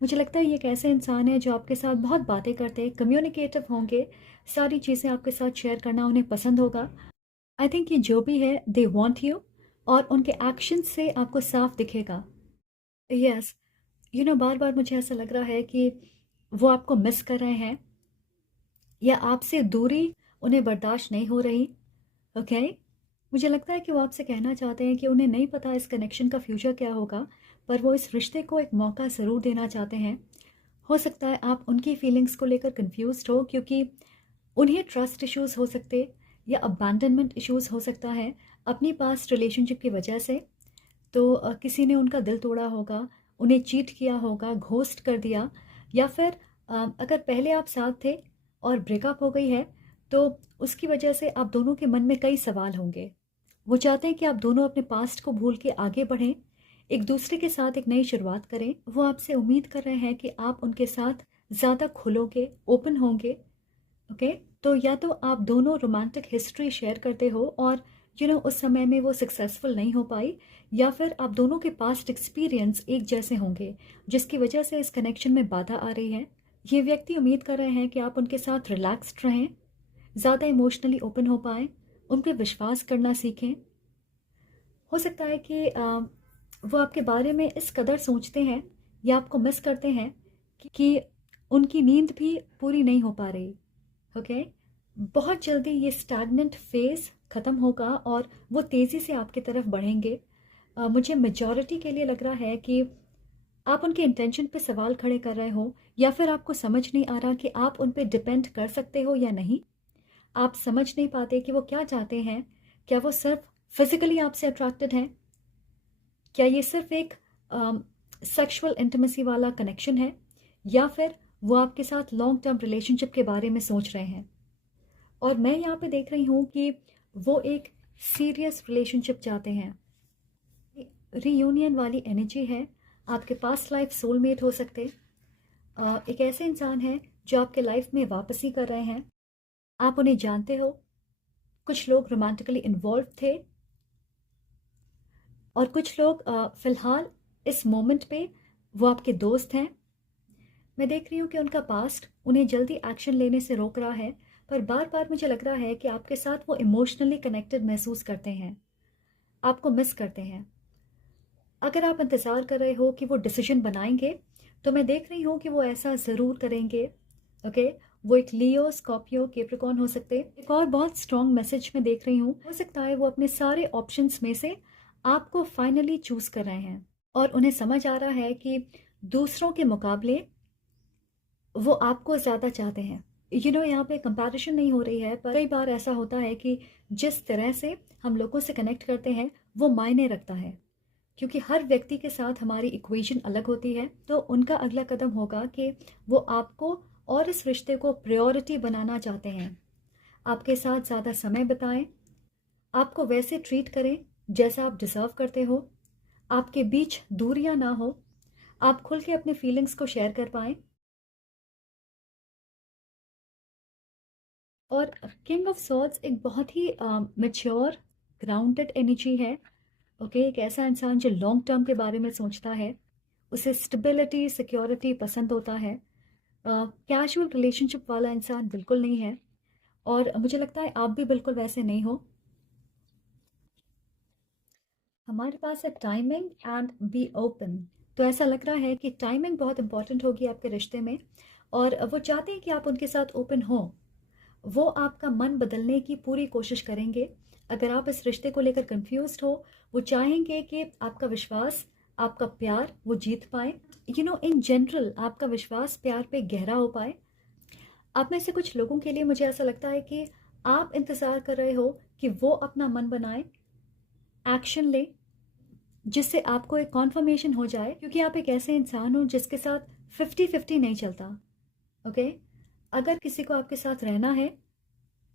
मुझे लगता है ये एक ऐसे इंसान है जो आपके साथ बहुत बातें करते हैं, कम्युनिकेटिव होंगे, सारी चीज़ें आपके साथ शेयर करना उन्हें पसंद होगा। आई थिंक ये जो भी है, दे वॉन्ट यू, और उनके एक्शन से आपको साफ दिखेगा। यस, बार बार मुझे ऐसा लग रहा है कि वो आपको मिस कर रहे हैं या आपसे दूरी उन्हें बर्दाश्त नहीं हो रही। ओके, मुझे लगता है कि वो आपसे कहना चाहते हैं कि उन्हें नहीं पता इस कनेक्शन का फ्यूचर क्या होगा, पर वो इस रिश्ते को एक मौका ज़रूर देना चाहते हैं। हो सकता है आप उनकी फीलिंग्स को लेकर कंफ्यूज्ड हो क्योंकि उन्हें ट्रस्ट इश्यूज हो सकते या अबैंडनमेंट इश्यूज हो सकता है अपनी पास्ट रिलेशनशिप की वजह से। तो किसी ने उनका दिल तोड़ा होगा, उन्हें चीट किया होगा, घोस्ट कर दिया, या फिर अगर पहले आप साथ थे और ब्रेकअप हो गई है तो उसकी वजह से आप दोनों के मन में कई सवाल होंगे। वो चाहते हैं कि आप दोनों अपने पास्ट को भूल के आगे बढ़ें, एक दूसरे के साथ एक नई शुरुआत करें। वो आपसे उम्मीद कर रहे हैं कि आप उनके साथ ज़्यादा खुलोगे, ओपन होंगे। ओके, तो या तो आप दोनों रोमांटिक हिस्ट्री शेयर करते हो और उस समय में वो सक्सेसफुल नहीं हो पाई, या फिर आप दोनों के पास्ट एक्सपीरियंस एक जैसे होंगे जिसकी वजह से इस कनेक्शन में बाधा आ रही है। ये व्यक्ति उम्मीद कर रहे हैं कि आप उनके साथ रिलैक्स्ड रहें, ज़्यादा इमोशनली ओपन हो पाएँ, उन पर विश्वास करना सीखें। हो सकता है कि वो आपके बारे में इस कदर सोचते हैं या आपको मिस करते हैं कि उनकी नींद भी पूरी नहीं हो पा रही। ओके, बहुत जल्दी ये स्टैग्नेंट फेज ख़त्म होगा और वो तेज़ी से आपकी तरफ बढ़ेंगे। मुझे मेजॉरिटी के लिए लग रहा है कि आप उनके इंटेंशन पे सवाल खड़े कर रहे हो, या फिर आपको समझ नहीं आ रहा कि आप उन पे डिपेंड कर सकते हो या नहीं। आप समझ नहीं पाते कि वो क्या चाहते हैं। क्या वो सिर्फ फिजिकली आपसे अट्रैक्टेड हैं? क्या ये सिर्फ एक सेक्सुअल इंटीमेसी वाला कनेक्शन है, या फिर वो आपके साथ लॉन्ग टर्म रिलेशनशिप के बारे में सोच रहे हैं? और मैं यहाँ पे देख रही हूँ कि वो एक सीरियस रिलेशनशिप चाहते हैं। रीयूनियन वाली एनर्जी है, आपके पास लाइफ सोलमेट हो सकते। एक ऐसे इंसान है जो आपके लाइफ में वापसी कर रहे हैं। आप उन्हें जानते हो, कुछ लोग रोमांटिकली इन्वॉल्व थे और कुछ लोग फ़िलहाल इस मोमेंट पे वो आपके दोस्त हैं। मैं देख रही हूँ कि उनका पास्ट उन्हें जल्दी एक्शन लेने से रोक रहा है, पर बार बार मुझे लग रहा है कि आपके साथ वो इमोशनली कनेक्टेड महसूस करते हैं, आपको मिस करते हैं। अगर आप इंतज़ार कर रहे हो कि वो डिसीजन बनाएंगे, तो मैं देख रही हूँ कि वो ऐसा ज़रूर करेंगे। ओके, वो एक लियो, स्कॉर्पियो, कैप्रिकॉर्न हो सकते। एक और बहुत स्ट्रॉन्ग मैसेज मैं देख रही हूँ, हो सकता है वो अपने सारे ऑप्शंस में से आपको फाइनली चूज़ कर रहे हैं और उन्हें समझ आ रहा है कि दूसरों के मुकाबले वो आपको ज़्यादा चाहते हैं। यहाँ पे कंपैरिजन नहीं हो रही है, पर कई बार ऐसा होता है कि जिस तरह से हम लोगों से कनेक्ट करते हैं वो मायने रखता है, क्योंकि हर व्यक्ति के साथ हमारी इक्वेशन अलग होती है। तो उनका अगला कदम होगा कि वो आपको और इस रिश्ते को प्रायोरिटी बनाना चाहते हैं, आपके साथ ज़्यादा समय बिताएं, आपको वैसे ट्रीट करें जैसा आप डिज़र्व करते हो, आपके बीच दूरियां ना हो, आप खुल के अपने फीलिंग्स को शेयर कर पाएं। और किंग ऑफ सॉर्ड्स एक बहुत ही मैच्योर ग्राउंडेड एनर्जी है। ओके, एक ऐसा इंसान जो लॉन्ग टर्म के बारे में सोचता है, उसे स्टेबिलिटी सिक्योरिटी पसंद होता है। कैजुअल रिलेशनशिप वाला इंसान बिल्कुल नहीं है, और मुझे लगता है आप भी बिल्कुल वैसे नहीं हो। हमारे पास है टाइमिंग एंड बी ओपन। तो ऐसा लग रहा है कि टाइमिंग बहुत इंपॉर्टेंट होगी आपके रिश्ते में, और वो चाहते हैं कि आप उनके साथ ओपन हो। वो आपका मन बदलने की पूरी कोशिश करेंगे। अगर आप इस रिश्ते को लेकर कंफ्यूज्ड हो, वो चाहेंगे कि आपका विश्वास, आपका प्यार वो जीत पाए। इन जनरल आपका विश्वास प्यार पे गहरा हो पाए। आप में से कुछ लोगों के लिए मुझे ऐसा लगता है कि आप इंतज़ार कर रहे हो कि वो अपना मन बनाए, एक्शन ले, जिससे आपको एक कॉन्फर्मेशन हो जाए, क्योंकि आप एक ऐसे इंसान हो जिसके साथ 50-50 नहीं चलता। ओके, अगर किसी को आपके साथ रहना है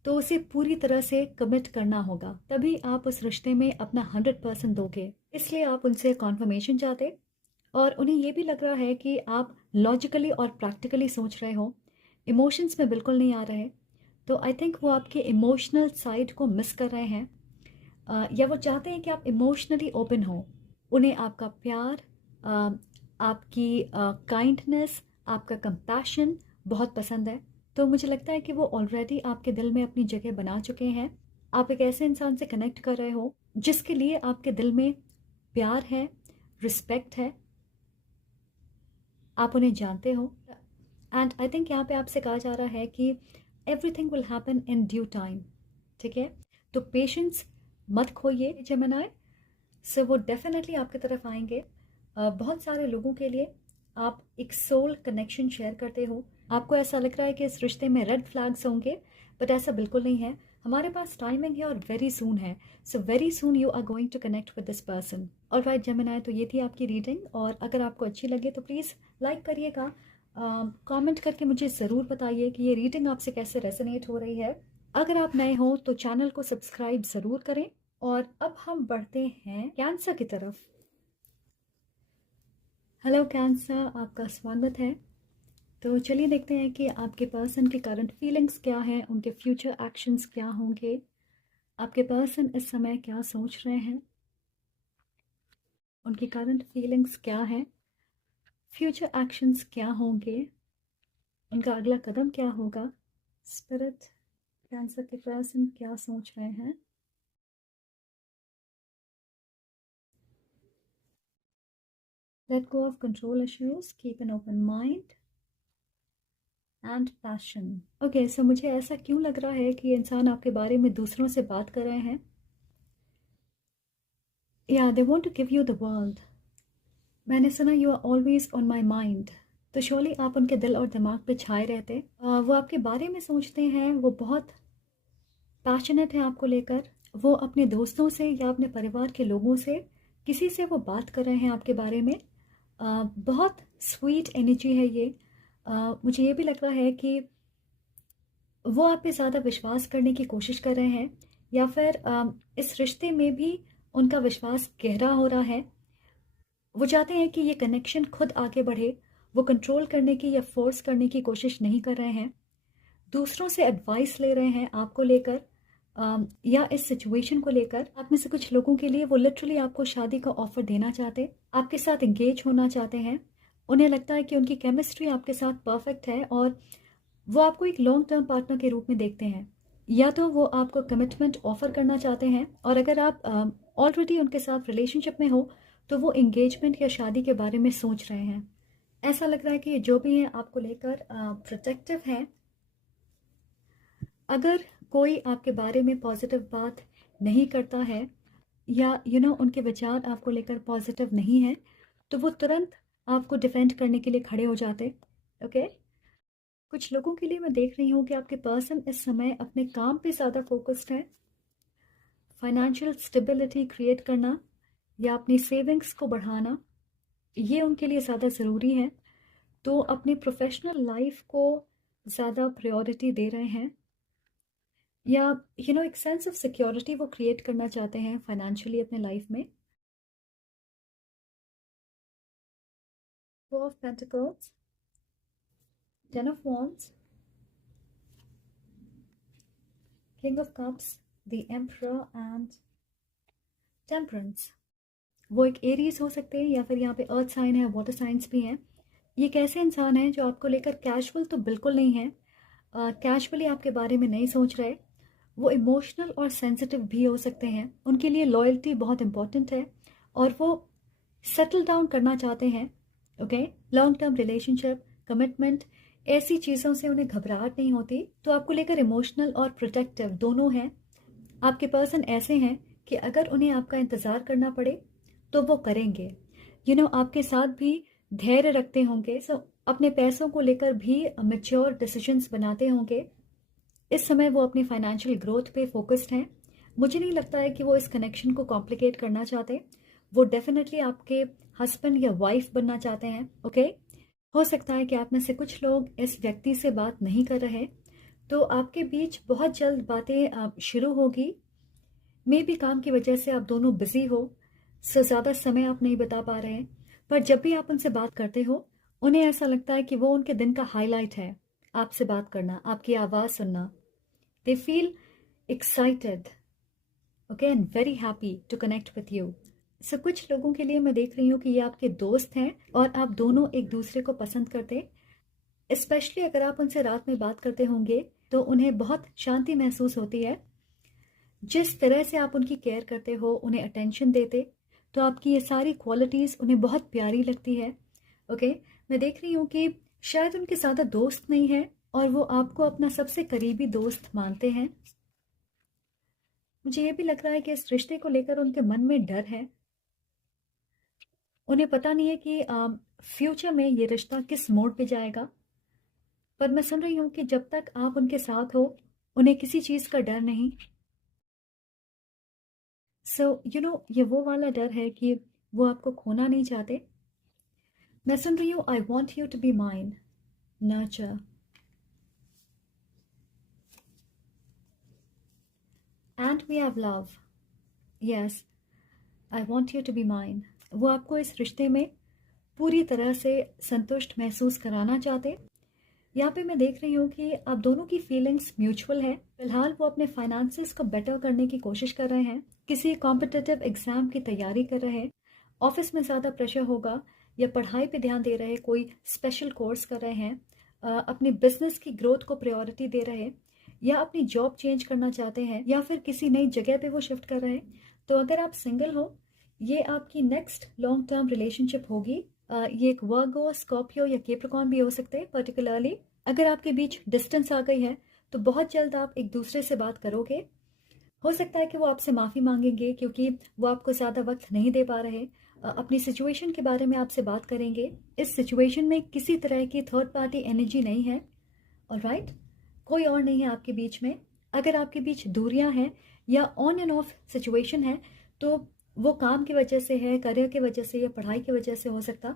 तो उसे पूरी तरह से कमिट करना होगा, तभी आप उस रिश्ते में अपना 100% दोगे। इसलिए आप उनसे कॉन्फर्मेशन चाहते, और उन्हें ये भी लग रहा है कि आप लॉजिकली और प्रैक्टिकली सोच रहे हो, इमोशंस में बिल्कुल नहीं आ रहे। तो आई थिंक वो आपके इमोशनल साइड को मिस कर रहे हैं, या वो चाहते हैं कि आप इमोशनली ओपन हो। उन्हें आपका प्यार, अ, आपकी काइंडनेस, आपका कंपैशन बहुत पसंद है। तो मुझे लगता है कि वो ऑलरेडी आपके दिल में अपनी जगह बना चुके हैं। आप एक ऐसे इंसान से कनेक्ट कर रहे हो जिसके लिए आपके दिल में प्यार है, रिस्पेक्ट है, आप उन्हें जानते हो। एंड आई थिंक यहाँ पे आपसे कहा जा रहा है कि everything will happen in due time. ठीक है, तो पेशेंस मत खोइए जेमिनाई। सो वो डेफिनेटली आपकी तरफ आएंगे। बहुत सारे लोगों के लिए आप एक सोल कनेक्शन शेयर करते हो। आपको ऐसा लग रहा है कि इस रिश्ते में रेड फ्लैग्स होंगे, बट ऐसा बिल्कुल नहीं है। हमारे पास टाइमिंग है और वेरी सून है। So very soon you are going to connect with this person. और राइट जेमिनाई, तो ये थी आपकी रीडिंग, और अगर आपको अच्छी लगे तो प्लीज़ लाइक करिएगा, कमेंट करके मुझे ज़रूर बताइए कि ये रीडिंग आपसे कैसे रेजोनेट हो रही है। अगर आप नए हो तो चैनल को सब्सक्राइब ज़रूर करें। और अब हम बढ़ते हैं कैंसर की तरफ। हेलो कैंसर, आपका स्वागत है। तो चलिए देखते हैं कि आपके पर्सन की करंट फीलिंग्स क्या हैं, उनके फ्यूचर एक्शंस क्या होंगे, आपके पर्सन इस समय क्या सोच रहे हैं, उनकी करंट फीलिंग्स क्या हैं, फ्यूचर एक्शंस क्या होंगे, उनका अगला कदम क्या होगा। स्पिरिट, कैंसर के पर्सन क्या सोच रहे हैं। Let go of control issues, keep an open mind and passion. Okay, so मुझे ऐसा क्यों लग रहा है कि ये इंसान आपके बारे में दूसरों से बात कर रहे हैं। या they want to give you the world. मैंने सुना you are always on my mind. तो श्योरली आप उनके दिल और दिमाग पे छाए रहते। वो आपके बारे में सोचते हैं, वो बहुत पैशनेट है आपको लेकर। वो अपने दोस्तों से या अपने परिवार के लोगों से, किसी से वो बात कर रहे हैं आपके बारे में। बहुत स्वीट एनर्जी है ये। मुझे ये भी लग रहा है कि वो आप पे ज़्यादा विश्वास करने की कोशिश कर रहे हैं, या फिर इस रिश्ते में भी उनका विश्वास गहरा हो रहा है। वो चाहते हैं कि ये कनेक्शन खुद आगे बढ़े। वो कंट्रोल करने की या फोर्स करने की कोशिश नहीं कर रहे हैं। दूसरों से एडवाइस ले रहे हैं आपको लेकर, या इस सिचुएशन को लेकर। आप में से कुछ लोगों के लिए वो लिटरली आपको शादी का ऑफर देना चाहते, आपके साथ इंगेज होना चाहते हैं। उन्हें लगता है कि उनकी केमिस्ट्री आपके साथ परफेक्ट है, और वो आपको एक लॉन्ग टर्म पार्टनर के रूप में देखते हैं। या तो वो आपको कमिटमेंट ऑफर करना चाहते हैं, और अगर आप ऑलरेडी उनके साथ रिलेशनशिप में हो तो वो एंगेजमेंट या शादी के बारे में सोच रहे हैं। ऐसा लग रहा है कि ये जो भी हैं आपको लेकर प्रोटेक्टिव हैं। अगर कोई आपके बारे में पॉजिटिव बात नहीं करता है, या उनके विचार आपको लेकर पॉजिटिव नहीं है, तो वो तुरंत आपको डिफेंड करने के लिए खड़े हो जाते। ओके, कुछ लोगों के लिए मैं देख रही हूँ कि आपके पर्सन इस समय अपने काम पे ज़्यादा फोकस्ड है। फाइनेंशियल स्टेबिलिटी क्रिएट करना या अपनी सेविंग्स को बढ़ाना, ये उनके लिए ज़्यादा ज़रूरी है। तो अपनी प्रोफेशनल लाइफ को ज़्यादा प्रायोरिटी दे रहे हैं, या एक सेंस ऑफ सिक्योरिटी वो क्रिएट करना चाहते हैं फाइनेंशियली अपने लाइफ में। Four of Pentacles, Ten of Wands, King of Cups, the Emperor and Temperance। वो एक एरीज हो सकते हैं या फिर यहाँ पे अर्थ साइन है, वाटर साइंस भी हैं। ये कैसे इंसान हैं जो आपको लेकर कैजुअल तो बिल्कुल नहीं है, कैजुअली आपके बारे में नहीं सोच रहे। वो इमोशनल और सेंसिटिव भी हो सकते हैं, उनके लिए लॉयल्टी बहुत इंपॉर्टेंट है और वो सेटल डाउन करना चाहते हैं। Okay, long term relationship, commitment, ऐसी चीज़ों से उन्हें घबराहट नहीं होती। तो आपको लेकर इमोशनल और प्रोटेक्टिव दोनों हैं। आपके पर्सन ऐसे हैं कि अगर उन्हें आपका इंतज़ार करना पड़े तो वो करेंगे। आपके साथ भी धैर्य रखते होंगे। अपने पैसों को लेकर भी मैच्योर डिसीजंस बनाते होंगे। इस समय वो अपनी फाइनेंशियल ग्रोथ पे फोकस्ड हैं। मुझे नहीं लगता है कि वो इस कनेक्शन को कॉम्प्लिकेट करना चाहते। वो डेफिनेटली आपके हस्बैंड या वाइफ बनना चाहते हैं। ओके, हो सकता है कि आप में से कुछ लोग इस व्यक्ति से बात नहीं कर रहे, तो आपके बीच बहुत जल्द बातें शुरू होगी। मे भी काम की वजह से आप दोनों बिजी हो, सो ज़्यादा समय आप नहीं बता पा रहे हैं। पर जब भी आप उनसे बात करते हो, उन्हें ऐसा लगता है कि वो उनके दिन का हाईलाइट है, आपसे बात करना, आपकी आवाज़ सुनना। They feel excited, okay, and very happy to connect with you. So कुछ लोगों के लिए मैं देख रही हूँ कि ये आपके दोस्त हैं और आप दोनों एक दूसरे को पसंद करते। स्पेशली अगर आप उनसे रात में बात करते होंगे तो उन्हें बहुत शांति महसूस होती है। जिस तरह से आप उनकी केयर करते हो, उन्हें अटेंशन देते, तो आपकी ये सारी क्वालिटीज़ उन्हें बहुत प्यारी लगती है। ओके, मैं देख रही हूँ कि शायद उनके ज़्यादा दोस्त नहीं है और वो आपको अपना सबसे करीबी दोस्त मानते हैं। मुझे ये भी लग रहा है कि इस रिश्ते को लेकर उनके मन में डर है। उन्हें पता नहीं है कि फ्यूचर में ये रिश्ता किस मोड़ पे जाएगा। पर मैं सुन रही हूँ कि जब तक आप उनके साथ हो, उन्हें किसी चीज़ का डर नहीं। ये वो वाला डर है कि वो आपको खोना नहीं चाहते। मैं सुन रही हूँ I want you to be mine, nurture, and we have love, yes, I want you to be mine. वो आपको इस रिश्ते में पूरी तरह से संतुष्ट महसूस कराना चाहते। यहाँ पे मैं देख रही हूँ कि आप दोनों की फीलिंग्स म्यूचुअल है। फिलहाल वो अपने फाइनेंसेस को बेटर करने की कोशिश कर रहे हैं, किसी कॉम्पिटिटिव एग्जाम की तैयारी कर रहे हैं, ऑफिस में ज़्यादा प्रेशर होगा या पढ़ाई पे ध्यान दे रहे हैं, कोई स्पेशल कोर्स कर रहे हैं, अपनी बिजनेस की ग्रोथ को प्रायोरिटी दे रहे हैं, या अपनी जॉब चेंज करना चाहते हैं, या फिर किसी नई जगह पे वो शिफ्ट कर रहे हैं। तो अगर आप सिंगल हो, ये आपकी नेक्स्ट लॉन्ग टर्म रिलेशनशिप होगी। ये एक वर्गो, स्कॉर्पियो या कैप्रिकॉर्न भी हो सकते हैं। पर्टिकुलरली अगर आपके बीच डिस्टेंस आ गई है तो बहुत जल्द आप एक दूसरे से बात करोगे। हो सकता है कि वो आपसे माफ़ी मांगेंगे क्योंकि वो आपको ज़्यादा वक्त नहीं दे पा रहे। अपनी सिचुएशन के बारे में आपसे बात करेंगे। इस सिचुएशन में किसी तरह की थर्ड पार्टी एनर्जी नहीं है। ऑलराइट, कोई और नहीं है आपके बीच में। अगर आपके बीच दूरियां हैं या ऑन एंड ऑफ सिचुएशन है तो वो काम की वजह से है, करियर की वजह से या पढ़ाई की वजह से हो सकता।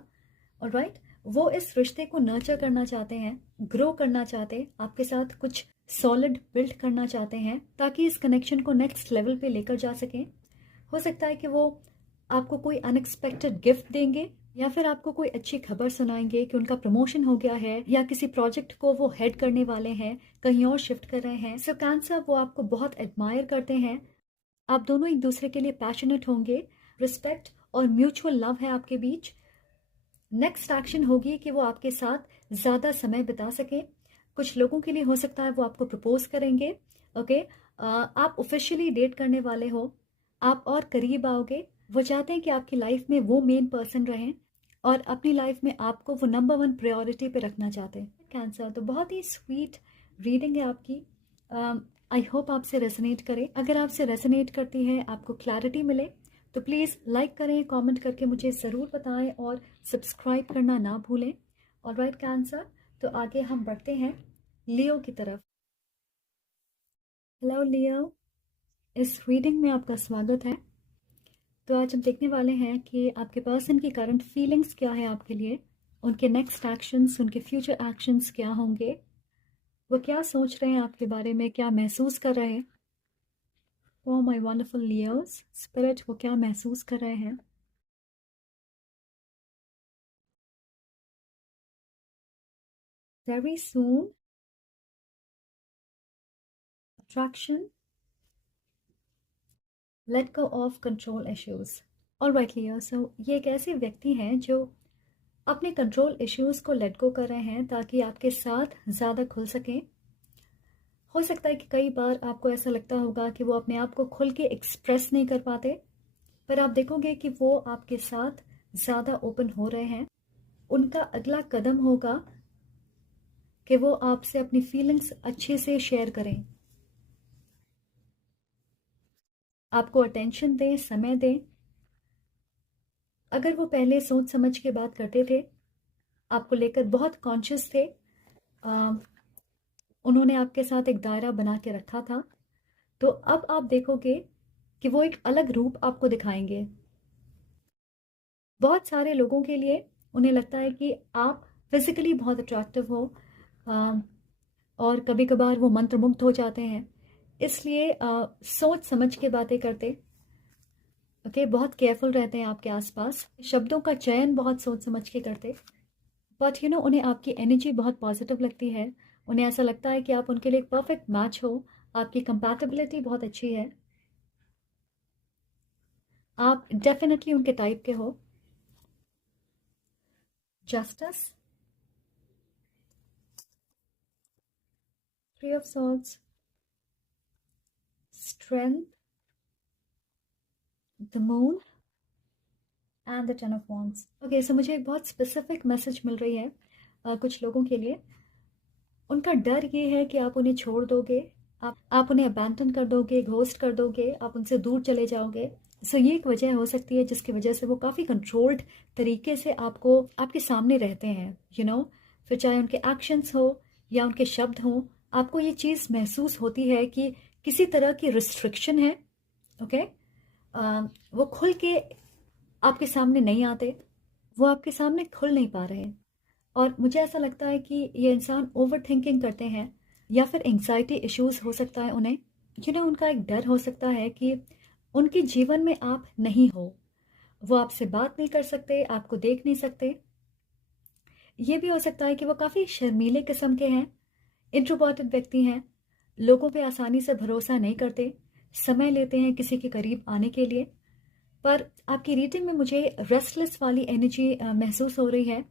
ऑलराइट, वो इस रिश्ते को नर्चर करना चाहते हैं, ग्रो करना चाहते हैं, आपके साथ कुछ सॉलिड बिल्ड करना चाहते हैं ताकि इस कनेक्शन को नेक्स्ट लेवल पे लेकर जा सकें। हो सकता है कि वो आपको कोई अनएक्सपेक्टेड गिफ्ट देंगे या फिर आपको कोई अच्छी खबर सुनाएंगे कि उनका प्रमोशन हो गया है या किसी प्रोजेक्ट को वो हेड करने वाले हैं, कहीं और शिफ्ट कर रहे हैं। सो कैंसर, वो आपको बहुत एडमायर करते हैं। आप दोनों एक दूसरे के लिए पैशनेट होंगे, रिस्पेक्ट और म्यूचुअल लव है आपके बीच। नेक्स्ट एक्शन होगी कि वो आपके साथ ज़्यादा समय बिता सके। कुछ लोगों के लिए हो सकता है वो आपको प्रपोज करेंगे। ओके, आप ऑफिशियली डेट करने वाले हो, आप और करीब आओगे। वो चाहते हैं कि आपकी लाइफ में वो मेन पर्सन रहें और अपनी लाइफ में आपको वो नंबर 1 प्रायोरिटी पे रखना चाहते हैं। कैंसर, तो बहुत ही स्वीट रीडिंग है आपकी। आई होप आपसे रेजोनेट करे। अगर आपसे रेजोनेट करती है, आपको क्लैरिटी मिले, तो प्लीज़ लाइक करें, कमेंट करके मुझे ज़रूर बताएं और सब्सक्राइब करना ना भूलें। ऑलराइट कैंसर, तो आगे हम बढ़ते हैं लियो की तरफ। हेलो लियो, इस रीडिंग में आपका स्वागत है। तो आज हम देखने वाले हैं कि आपके पर्सन की करंट फीलिंग्स क्या है आपके लिए, उनके नेक्स्ट एक्शंस, उनके फ्यूचर एक्शंस क्या होंगे, वो क्या सोच रहे हैं आपके बारे में, क्या महसूस कर रहे हैं। Oh my wonderful Leos, spirit वो क्या महसूस कर रहे हैं। Very soon attraction, let go of control issues. Alright Leo, so ये एक ऐसे व्यक्ति हैं जो अपने कंट्रोल इश्यूज को लेट गो कर रहे हैं ताकि आपके साथ ज़्यादा खुल सकें। हो सकता है कि कई बार आपको ऐसा लगता होगा कि वो अपने आप को खुल के एक्सप्रेस नहीं कर पाते, पर आप देखोगे कि वो आपके साथ ज़्यादा ओपन हो रहे हैं। उनका अगला कदम होगा कि वो आपसे अपनी फीलिंग्स अच्छे से शेयर करें, आपको अटेंशन दें, समय दें। अगर वो पहले सोच समझ के बात करते थे, आपको लेकर बहुत कॉन्शियस थे, उन्होंने आपके साथ एक दायरा बना के रखा था, तो अब आप देखोगे कि वो एक अलग रूप आपको दिखाएंगे। बहुत सारे लोगों के लिए उन्हें लगता है कि आप फिजिकली बहुत अट्रैक्टिव हो, और कभी कभार वो मंत्रमुग्ध हो जाते हैं, इसलिए सोच समझ के बातें करते। ओके, बहुत केयरफुल रहते हैं आपके आसपास, शब्दों का चयन बहुत सोच समझ के करते। बट उन्हें आपकी एनर्जी बहुत पॉजिटिव लगती है, उन्हें ऐसा लगता है कि आप उनके लिए एक परफेक्ट मैच हो, आपकी कंपैटिबिलिटी बहुत अच्छी है, आप डेफिनेटली उनके टाइप के हो। Justice, three of swords, strength, the moon and the ten of wands. Okay, so मुझे एक बहुत स्पेसिफिक मैसेज मिल रही है कुछ लोगों के लिए। उनका डर ये है कि आप उन्हें छोड़ दोगे, आप उन्हें अबैंडन कर दोगे, घोस्ट कर दोगे, आप उनसे दूर चले जाओगे। सो ये एक वजह हो सकती है जिसकी वजह से वो काफ़ी कंट्रोल्ड तरीके से आपको आपके सामने रहते हैं, फिर चाहे उनके एक्शंस हो या उनके शब्द हो, आपको ये चीज़ महसूस होती है कि किसी तरह की रिस्ट्रिक्शन है। ओके, वो खुल के आपके सामने नहीं आते, वो आपके सामने खुल नहीं पा रहे। और मुझे ऐसा लगता है कि ये इंसान ओवर थिंकिंग करते हैं, या फिर एंग्जाइटी इश्यूज हो सकता है उन्हें। उनका एक डर हो सकता है कि उनके जीवन में आप नहीं हो, वो आपसे बात नहीं कर सकते, आपको देख नहीं सकते। ये भी हो सकता है कि वो काफ़ी शर्मीले किस्म के हैं, इंट्रोवर्टेड व्यक्ति हैं, लोगों पे आसानी से भरोसा नहीं करते, समय लेते हैं किसी के करीब आने के लिए। पर आपकी रीडिंग में मुझे रेस्टलेस वाली एनर्जी महसूस हो रही है।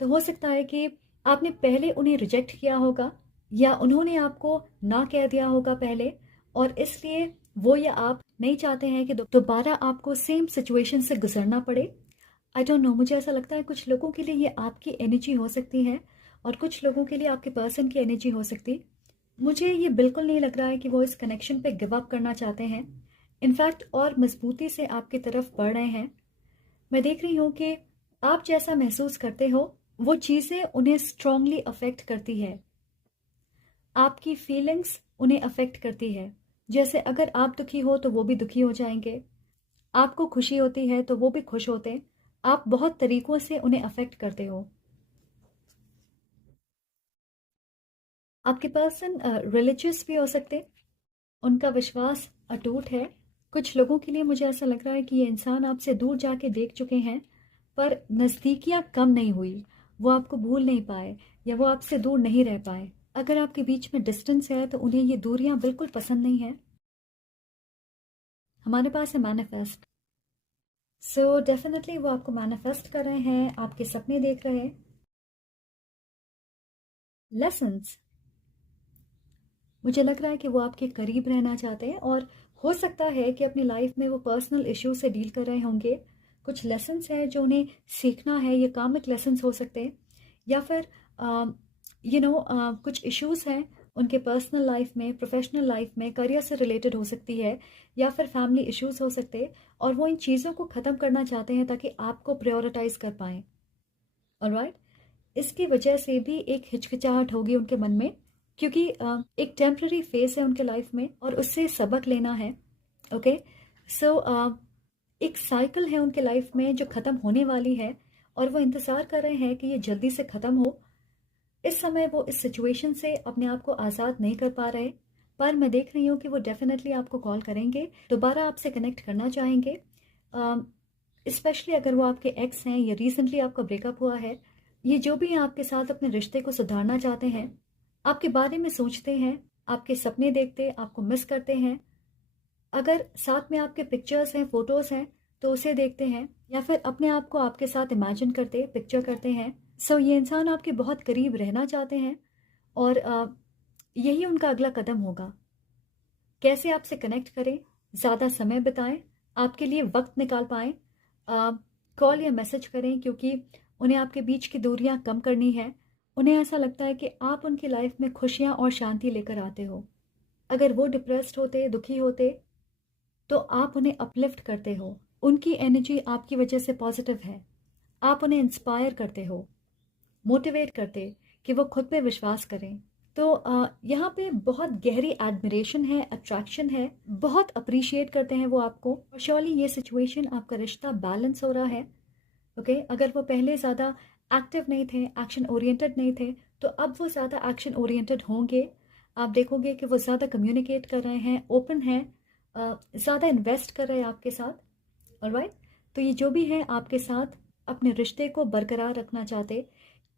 तो हो सकता है कि आपने पहले उन्हें रिजेक्ट किया होगा, या उन्होंने आपको ना कह दिया होगा पहले, और इसलिए वो या आप नहीं चाहते हैं कि दोबारा आपको सेम सिचुएशन से गुजरना पड़े। आई डोंट नो, मुझे ऐसा लगता है कुछ लोगों के लिए ये आपकी एनर्जी हो सकती है, और कुछ लोगों के लिए आपके पर्सन की एनर्जी हो सकती। मुझे ये बिल्कुल नहीं लग रहा है कि वो इस कनेक्शन पे गिव अप करना चाहते हैं, इनफैक्ट और मजबूती से आपकी तरफ बढ़ रहे हैं। मैं देख रही हूँ कि आप जैसा महसूस करते हो वो चीज़ें उन्हें स्ट्रांगली अफेक्ट करती है, आपकी फीलिंग्स उन्हें अफेक्ट करती है। जैसे अगर आप दुखी हो तो वो भी दुखी हो जाएंगे, आपको खुशी होती है तो वो भी खुश होते हैं। आप बहुत तरीकों से उन्हें अफेक्ट करते हो। आपके पर्सन रिलीजियस भी हो सकते, उनका विश्वास अटूट है। कुछ लोगों के लिए मुझे ऐसा लग रहा है कि ये इंसान आपसे दूर जाके देख चुके हैं, पर नज़दीकियाँ कम नहीं हुई, वो आपको भूल नहीं पाए, या वो आपसे दूर नहीं रह पाए। अगर आपके बीच में डिस्टेंस है तो उन्हें ये दूरियां बिल्कुल पसंद नहीं है। हमारे पास है मैनिफेस्ट, सो डेफिनेटली वो आपको मैनिफेस्ट कर रहे हैं, आपके सपने देख रहे हैं। लेसन्स, मुझे लग रहा है कि वो आपके करीब रहना चाहते हैं, और हो सकता है कि अपनी लाइफ में वो पर्सनल इश्यू से डील कर रहे होंगे। कुछ लेसन्स हैं जो उन्हें सीखना है, ये कामिक लेसन्स हो सकते हैं, या फिर कुछ इश्यूज़ हैं उनके पर्सनल लाइफ में, प्रोफेशनल लाइफ में, करियर से रिलेटेड हो सकती है, या फिर फैमिली इश्यूज़ हो सकते हैं, और वो इन चीज़ों को ख़त्म करना चाहते हैं ताकि आपको प्रायोरिटाइज कर पाएँ। ऑलराइट, इसकी वजह से भी एक हिचकिचाहट होगी उनके मन में, क्योंकि एक टेम्पररी फेस है उनके लाइफ में और उससे सबक लेना है। ओके, सो एक साइकिल है उनके लाइफ में जो ख़त्म होने वाली है और वो इंतज़ार कर रहे हैं कि ये जल्दी से ख़त्म हो। इस समय वो इस सिचुएशन से अपने आप को आज़ाद नहीं कर पा रहे, पर मैं देख रही हूँ कि वो डेफिनेटली आपको कॉल करेंगे, दोबारा आपसे कनेक्ट करना चाहेंगे। स्पेशली अगर वो आपके एक्स हैं या रिसेंटली आपका ब्रेकअप हुआ है, ये जो भी आपके साथ अपने रिश्ते को सुधारना चाहते हैं, आपके बारे में सोचते हैं, आपके सपने देखते, आपको मिस करते हैं। अगर साथ में आपके पिक्चर्स हैं, फोटोज़ हैं, तो उसे देखते हैं या फिर अपने आप को आपके साथ इमेजिन करते, पिक्चर करते हैं। सो ये इंसान आपके बहुत करीब रहना चाहते हैं और यही उनका अगला कदम होगा। कैसे आपसे कनेक्ट करें, ज़्यादा समय बिताएं, आपके लिए वक्त निकाल पाएं, कॉल या मैसेज करें, क्योंकि उन्हें आपके बीच की दूरियां कम करनी है। उन्हें ऐसा लगता है कि आप उनकी लाइफ में खुशियां और शांति लेकर आते हो। अगर वो डिप्रेस्ड होते, दुखी होते, तो आप उन्हें अपलिफ्ट करते हो। उनकी एनर्जी आपकी वजह से पॉजिटिव है। आप उन्हें इंस्पायर करते हो, मोटिवेट करते कि वो खुद पे विश्वास करें। तो यहाँ पे बहुत गहरी एडमिरेशन है, अट्रैक्शन है, बहुत अप्रिशिएट करते हैं वो आपको। और श्योरली ये सिचुएशन, आपका रिश्ता बैलेंस हो रहा है। ओके, अगर वो पहले ज़्यादा एक्टिव नहीं थे, एक्शन ओरिएंटेड नहीं थे, तो अब वो ज़्यादा एक्शन ओरिएंटेड होंगे। आप देखोगे कि वो ज़्यादा कम्युनिकेट कर रहे हैं, ओपन हैं, ज़्यादा इन्वेस्ट कर रहे हैं आपके साथ। ऑलराइट, तो ये जो भी है आपके साथ अपने रिश्ते को बरकरार रखना चाहते,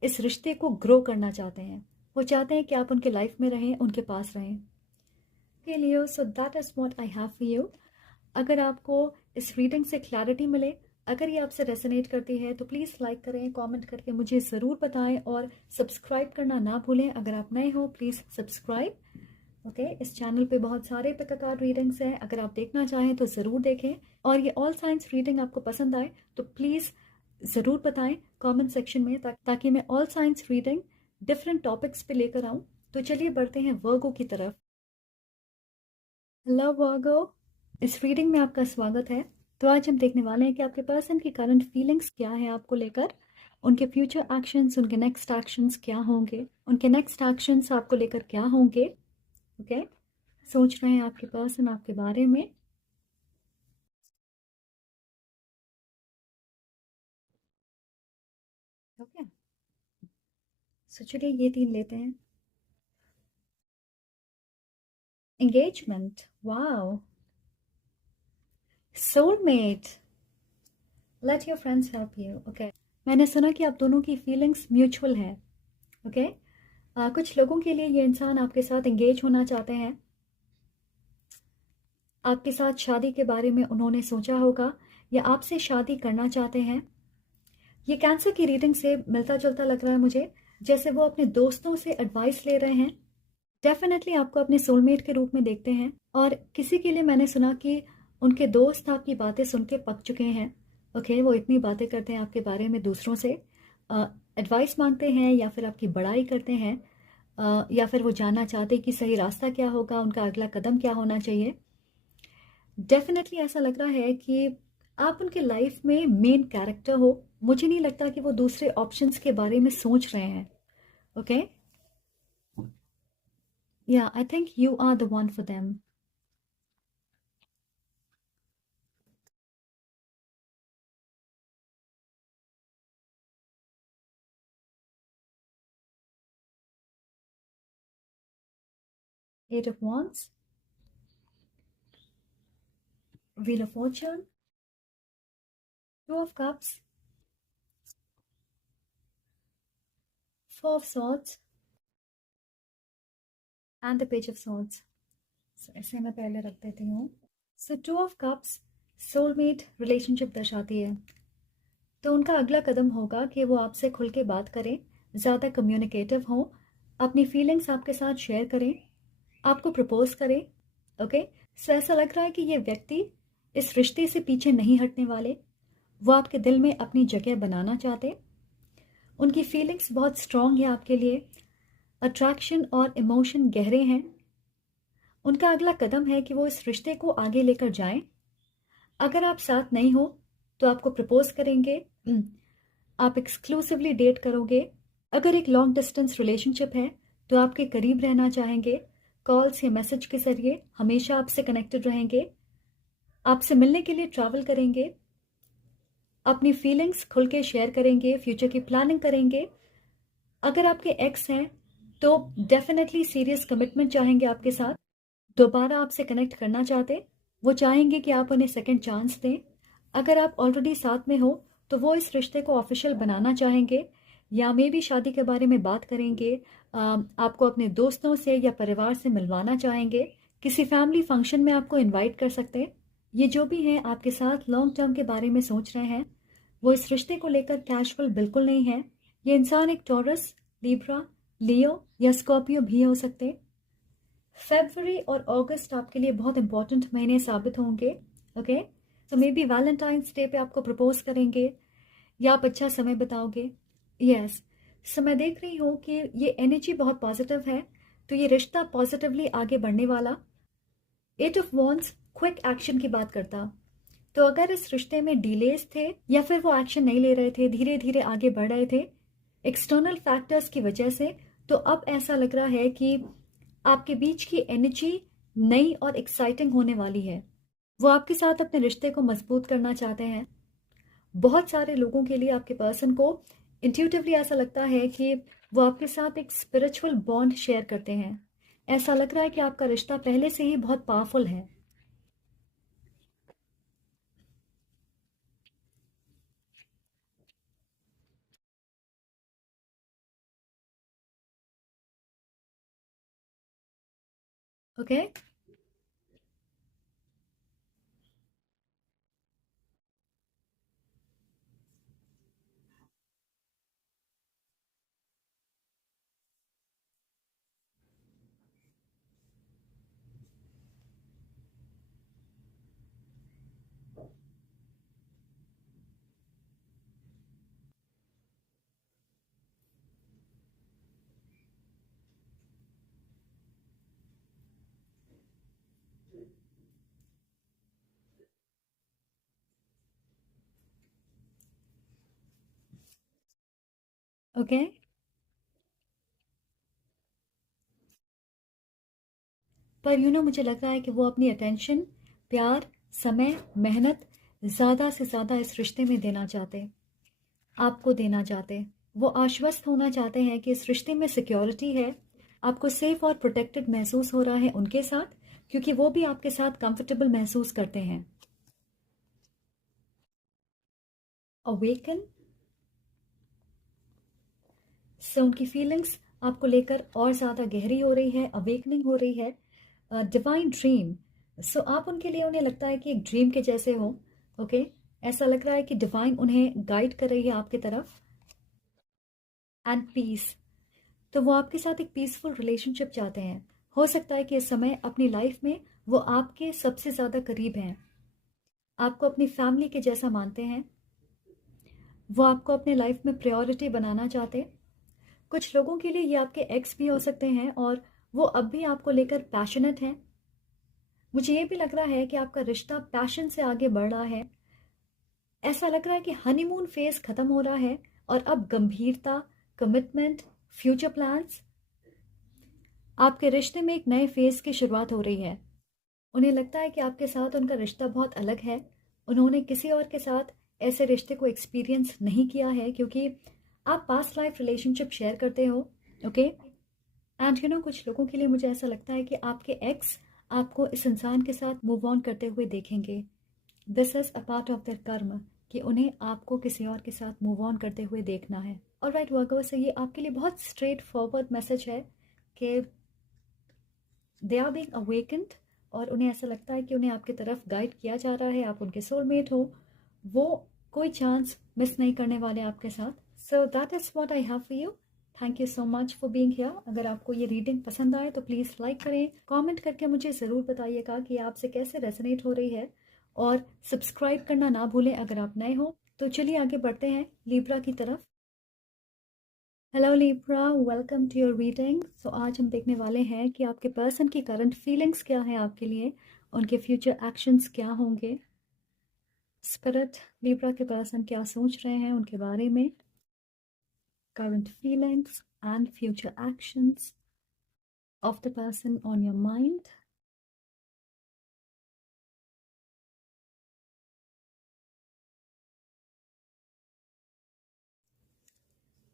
इस रिश्ते को ग्रो करना चाहते हैं। वो चाहते हैं कि आप उनके लाइफ में रहें, उनके पास रहें। के लिए so that is what I have for you. अगर आपको इस रीडिंग से क्लैरिटी मिले, अगर ये आपसे रेजोनेट करती है, तो प्लीज़ लाइक करें, कमेंट करके मुझे ज़रूर बताएं और सब्सक्राइब करना ना भूलें। अगर आप नए हो, प्लीज़ सब्सक्राइब। ओके, इस चैनल पे बहुत सारे पिक अ कार्ड रीडिंग्स हैं, अगर आप देखना चाहें तो ज़रूर देखें। और ये ऑल साइंस रीडिंग आपको पसंद आए तो प्लीज़ ज़रूर बताएं कमेंट सेक्शन में, ताकि मैं all science reading different topics पे लेकर आऊँ। तो चलिए बढ़ते हैं वर्गो की तरफ। हेलो वर्गो, इस रीडिंग में आपका स्वागत है। तो आज हम देखने वाले हैं कि आपके पर्सन की करंट फीलिंग्स क्या है आपको लेकर, उनके फ्यूचर एक्शंस, उनके नेक्स्ट एक्शंस क्या होंगे, उनके नेक्स्ट एक्शंस आपको लेकर क्या होंगे। ओके, सोच रहे हैं आपके पर्सन आपके बारे में। ओके, सो चलिए ये 3 लेते हैं। Engagement, wow, soulmate, let your friends help you. Okay, मैंने सुना कि आप दोनों की फीलिंग्स म्यूचुअल है। ओके, कुछ लोगों के लिए ये इंसान आपके साथ एंगेज होना चाहते हैं, आपके साथ शादी के बारे में उन्होंने सोचा होगा या आपसे शादी करना चाहते हैं। ये कैंसर की रीडिंग से मिलता जुलता लग रहा है मुझे, जैसे वो अपने दोस्तों से एडवाइस ले रहे हैं। डेफिनेटली आपको अपने सोलमेट के रूप में देखते हैं। और किसी के लिए मैंने सुना कि उनके दोस्त आपकी बातें सुन के पक चुके हैं। ओके, वो इतनी बातें करते हैं आपके बारे में, दूसरों से एडवाइस मांगते हैं या फिर आपकी बड़ाई करते हैं, या फिर वो जानना चाहते हैं कि सही रास्ता क्या होगा, उनका अगला कदम क्या होना चाहिए। डेफिनेटली ऐसा लग रहा है कि आप उनके लाइफ में मेन कैरेक्टर हो। मुझे नहीं लगता कि वो दूसरे ऑप्शंस के बारे में सोच रहे हैं। ओके, या I think you are the one for them. Eight of wands, wheel of fortune, two of cups, four of swords and the page of swords। So, ऐसे मैं पहले रख देती हूँ। So two of cups soulmate relationship दर्शाती है। तो उनका अगला कदम होगा कि वो आपसे खुल के बात करें, ज़्यादा कम्युनिकेटिव हों, अपनी फीलिंग्स आपके साथ शेयर करें, आपको प्रपोज करें। ओके, सो ऐसा लग रहा है कि ये व्यक्ति इस रिश्ते से पीछे नहीं हटने वाले, वो आपके दिल में अपनी जगह बनाना चाहते। उनकी फीलिंग्स बहुत स्ट्रॉन्ग है आपके लिए, अट्रैक्शन और इमोशन गहरे हैं। उनका अगला कदम है कि वो इस रिश्ते को आगे लेकर जाएं। अगर आप साथ नहीं हो तो आपको प्रपोज करेंगे, आप एक्सक्लूसिवली डेट करोगे, अगर एक लॉन्ग डिस्टेंस रिलेशनशिप है तो आपके करीब रहना चाहेंगे, कॉल्स या मैसेज के ज़रिए हमेशा आपसे कनेक्टेड रहेंगे, आपसे मिलने के लिए ट्रैवल करेंगे, अपनी फीलिंग्स खुल के शेयर करेंगे, फ्यूचर की प्लानिंग करेंगे। अगर आपके एक्स हैं तो डेफिनेटली सीरियस कमिटमेंट चाहेंगे आपके साथ, दोबारा आपसे कनेक्ट करना चाहते, वो चाहेंगे कि आप उन्हें सेकंड चांस दें। अगर आप ऑलरेडी साथ में हो तो वो इस रिश्ते को ऑफिशियल बनाना चाहेंगे या मे भी शादी के बारे में बात करेंगे, आपको अपने दोस्तों से या परिवार से मिलवाना चाहेंगे, किसी फैमिली फंक्शन में आपको इनवाइट कर सकते हैं। ये जो भी हैं आपके साथ लॉन्ग टर्म के बारे में सोच रहे हैं, वो इस रिश्ते को लेकर कैजुअल बिल्कुल नहीं है। ये इंसान एक टॉरस, लिब्रा, लियो या स्कॉर्पियो भी हो सकते हैं। फरवरी और अगस्त आपके लिए बहुत इंपॉर्टेंट महीने साबित होंगे। ओके, तो मे बी वैलेंटाइंस डे पे आपको प्रपोज करेंगे या आप अच्छा समय बताओगे। यस, सो मैं देख रही हूँ कि ये एनर्जी बहुत पॉजिटिव है, तो ये रिश्ता पॉजिटिवली आगे बढ़ने वाला। Eight of wands quick action की बात करता, तो अगर इस रिश्ते में डिलेज थे या फिर वो एक्शन नहीं ले रहे थे, धीरे धीरे आगे बढ़ रहे थे एक्सटर्नल फैक्टर्स की वजह से, तो अब ऐसा लग रहा है कि आपके बीच की एनर्जी नई और एक्साइटिंग होने वाली है। वो आपके साथ अपने रिश्ते को मजबूत करना चाहते हैं। बहुत सारे लोगों के लिए आपके पर्सन को इंट्यूटिवली ऐसा लगता है कि वो आपके साथ एक स्पिरिचुअल बॉन्ड शेयर करते हैं। ऐसा लग रहा है कि आपका रिश्ता पहले से ही बहुत पावरफुल है। ओके, ओके, पर मुझे लग रहा है कि वो अपनी अटेंशन, प्यार, समय, मेहनत ज़्यादा से ज़्यादा इस रिश्ते में देना चाहते, आपको देना चाहते। वो आश्वस्त होना चाहते हैं कि इस रिश्ते में सिक्योरिटी है, आपको सेफ और प्रोटेक्टेड महसूस हो रहा है उनके साथ, क्योंकि वो भी आपके साथ कंफर्टेबल महसूस करते हैं। अवेकन से उनकी फीलिंग्स आपको लेकर और ज़्यादा गहरी हो रही है, अवेकनिंग हो रही है। डिवाइन ड्रीम, सो आप उनके लिए, उन्हें लगता है कि एक ड्रीम के जैसे हो। ओके, ऐसा लग रहा है कि डिवाइन उन्हें गाइड कर रही है आपकी तरफ। एंड पीस, तो वो आपके साथ एक पीसफुल रिलेशनशिप चाहते हैं। हो सकता है कि इस समय अपनी लाइफ में वो आपके सबसे ज़्यादा करीब हैं, आपको अपनी फैमिली के जैसा मानते हैं, वो आपको अपने लाइफ में प्रायोरिटी बनाना चाहते हैं। कुछ लोगों के लिए ये आपके एक्स भी हो सकते हैं और वो अब भी आपको लेकर पैशनेट हैं। मुझे ये भी लग रहा है कि आपका रिश्ता पैशन से आगे बढ़ रहा है। ऐसा लग रहा है कि हनीमून फेज खत्म हो रहा है और अब गंभीरता, कमिटमेंट, फ्यूचर प्लान्स, आपके रिश्ते में एक नए फेज की शुरुआत हो रही है। उन्हें लगता है कि आपके साथ उनका रिश्ता बहुत अलग है, उन्होंने किसी और के साथ ऐसे रिश्ते को एक्सपीरियंस नहीं किया है, क्योंकि आप पास्ट लाइफ रिलेशनशिप शेयर करते हो। ओके, एंड कुछ लोगों के लिए मुझे ऐसा लगता है कि आपके एक्स आपको इस इंसान के साथ मूव ऑन करते हुए देखेंगे। This is a part of their कर्म, कि उन्हें आपको किसी और के साथ मूव ऑन करते हुए देखना है। और राइट वर्गो, से ये आपके लिए बहुत स्ट्रेट फॉरवर्ड मैसेज है कि दे आर बीइंग अवेकेंड, और उन्हें ऐसा लगता है कि उन्हें आपकी तरफ गाइड किया जा रहा है, आप उनके सोलमेट हो, वो कोई चांस मिस नहीं करने वाले आपके साथ। So that is what I have for you. Thank you so much for being here. अगर आपको ये रीडिंग पसंद आए तो प्लीज़ लाइक करें, कमेंट करके मुझे ज़रूर बताइएगा कि आपसे कैसे रेजोनेट हो रही है, और सब्सक्राइब करना ना भूलें अगर आप नए हो। तो चलिए आगे बढ़ते हैं लिब्रा की तरफ। Hello Libra, welcome to your reading. So आज हम देखने वाले हैं कि आपके पर्सन की करंट फीलिंग्स क्या हैं आपके लिए, उनके फ्यूचर एक्शंस क्या होंगे, स्पिरिट लिब्रा के पर्सन क्या सोच रहे हैं उनके बारे में। current feelings and future actions of the person on your mind.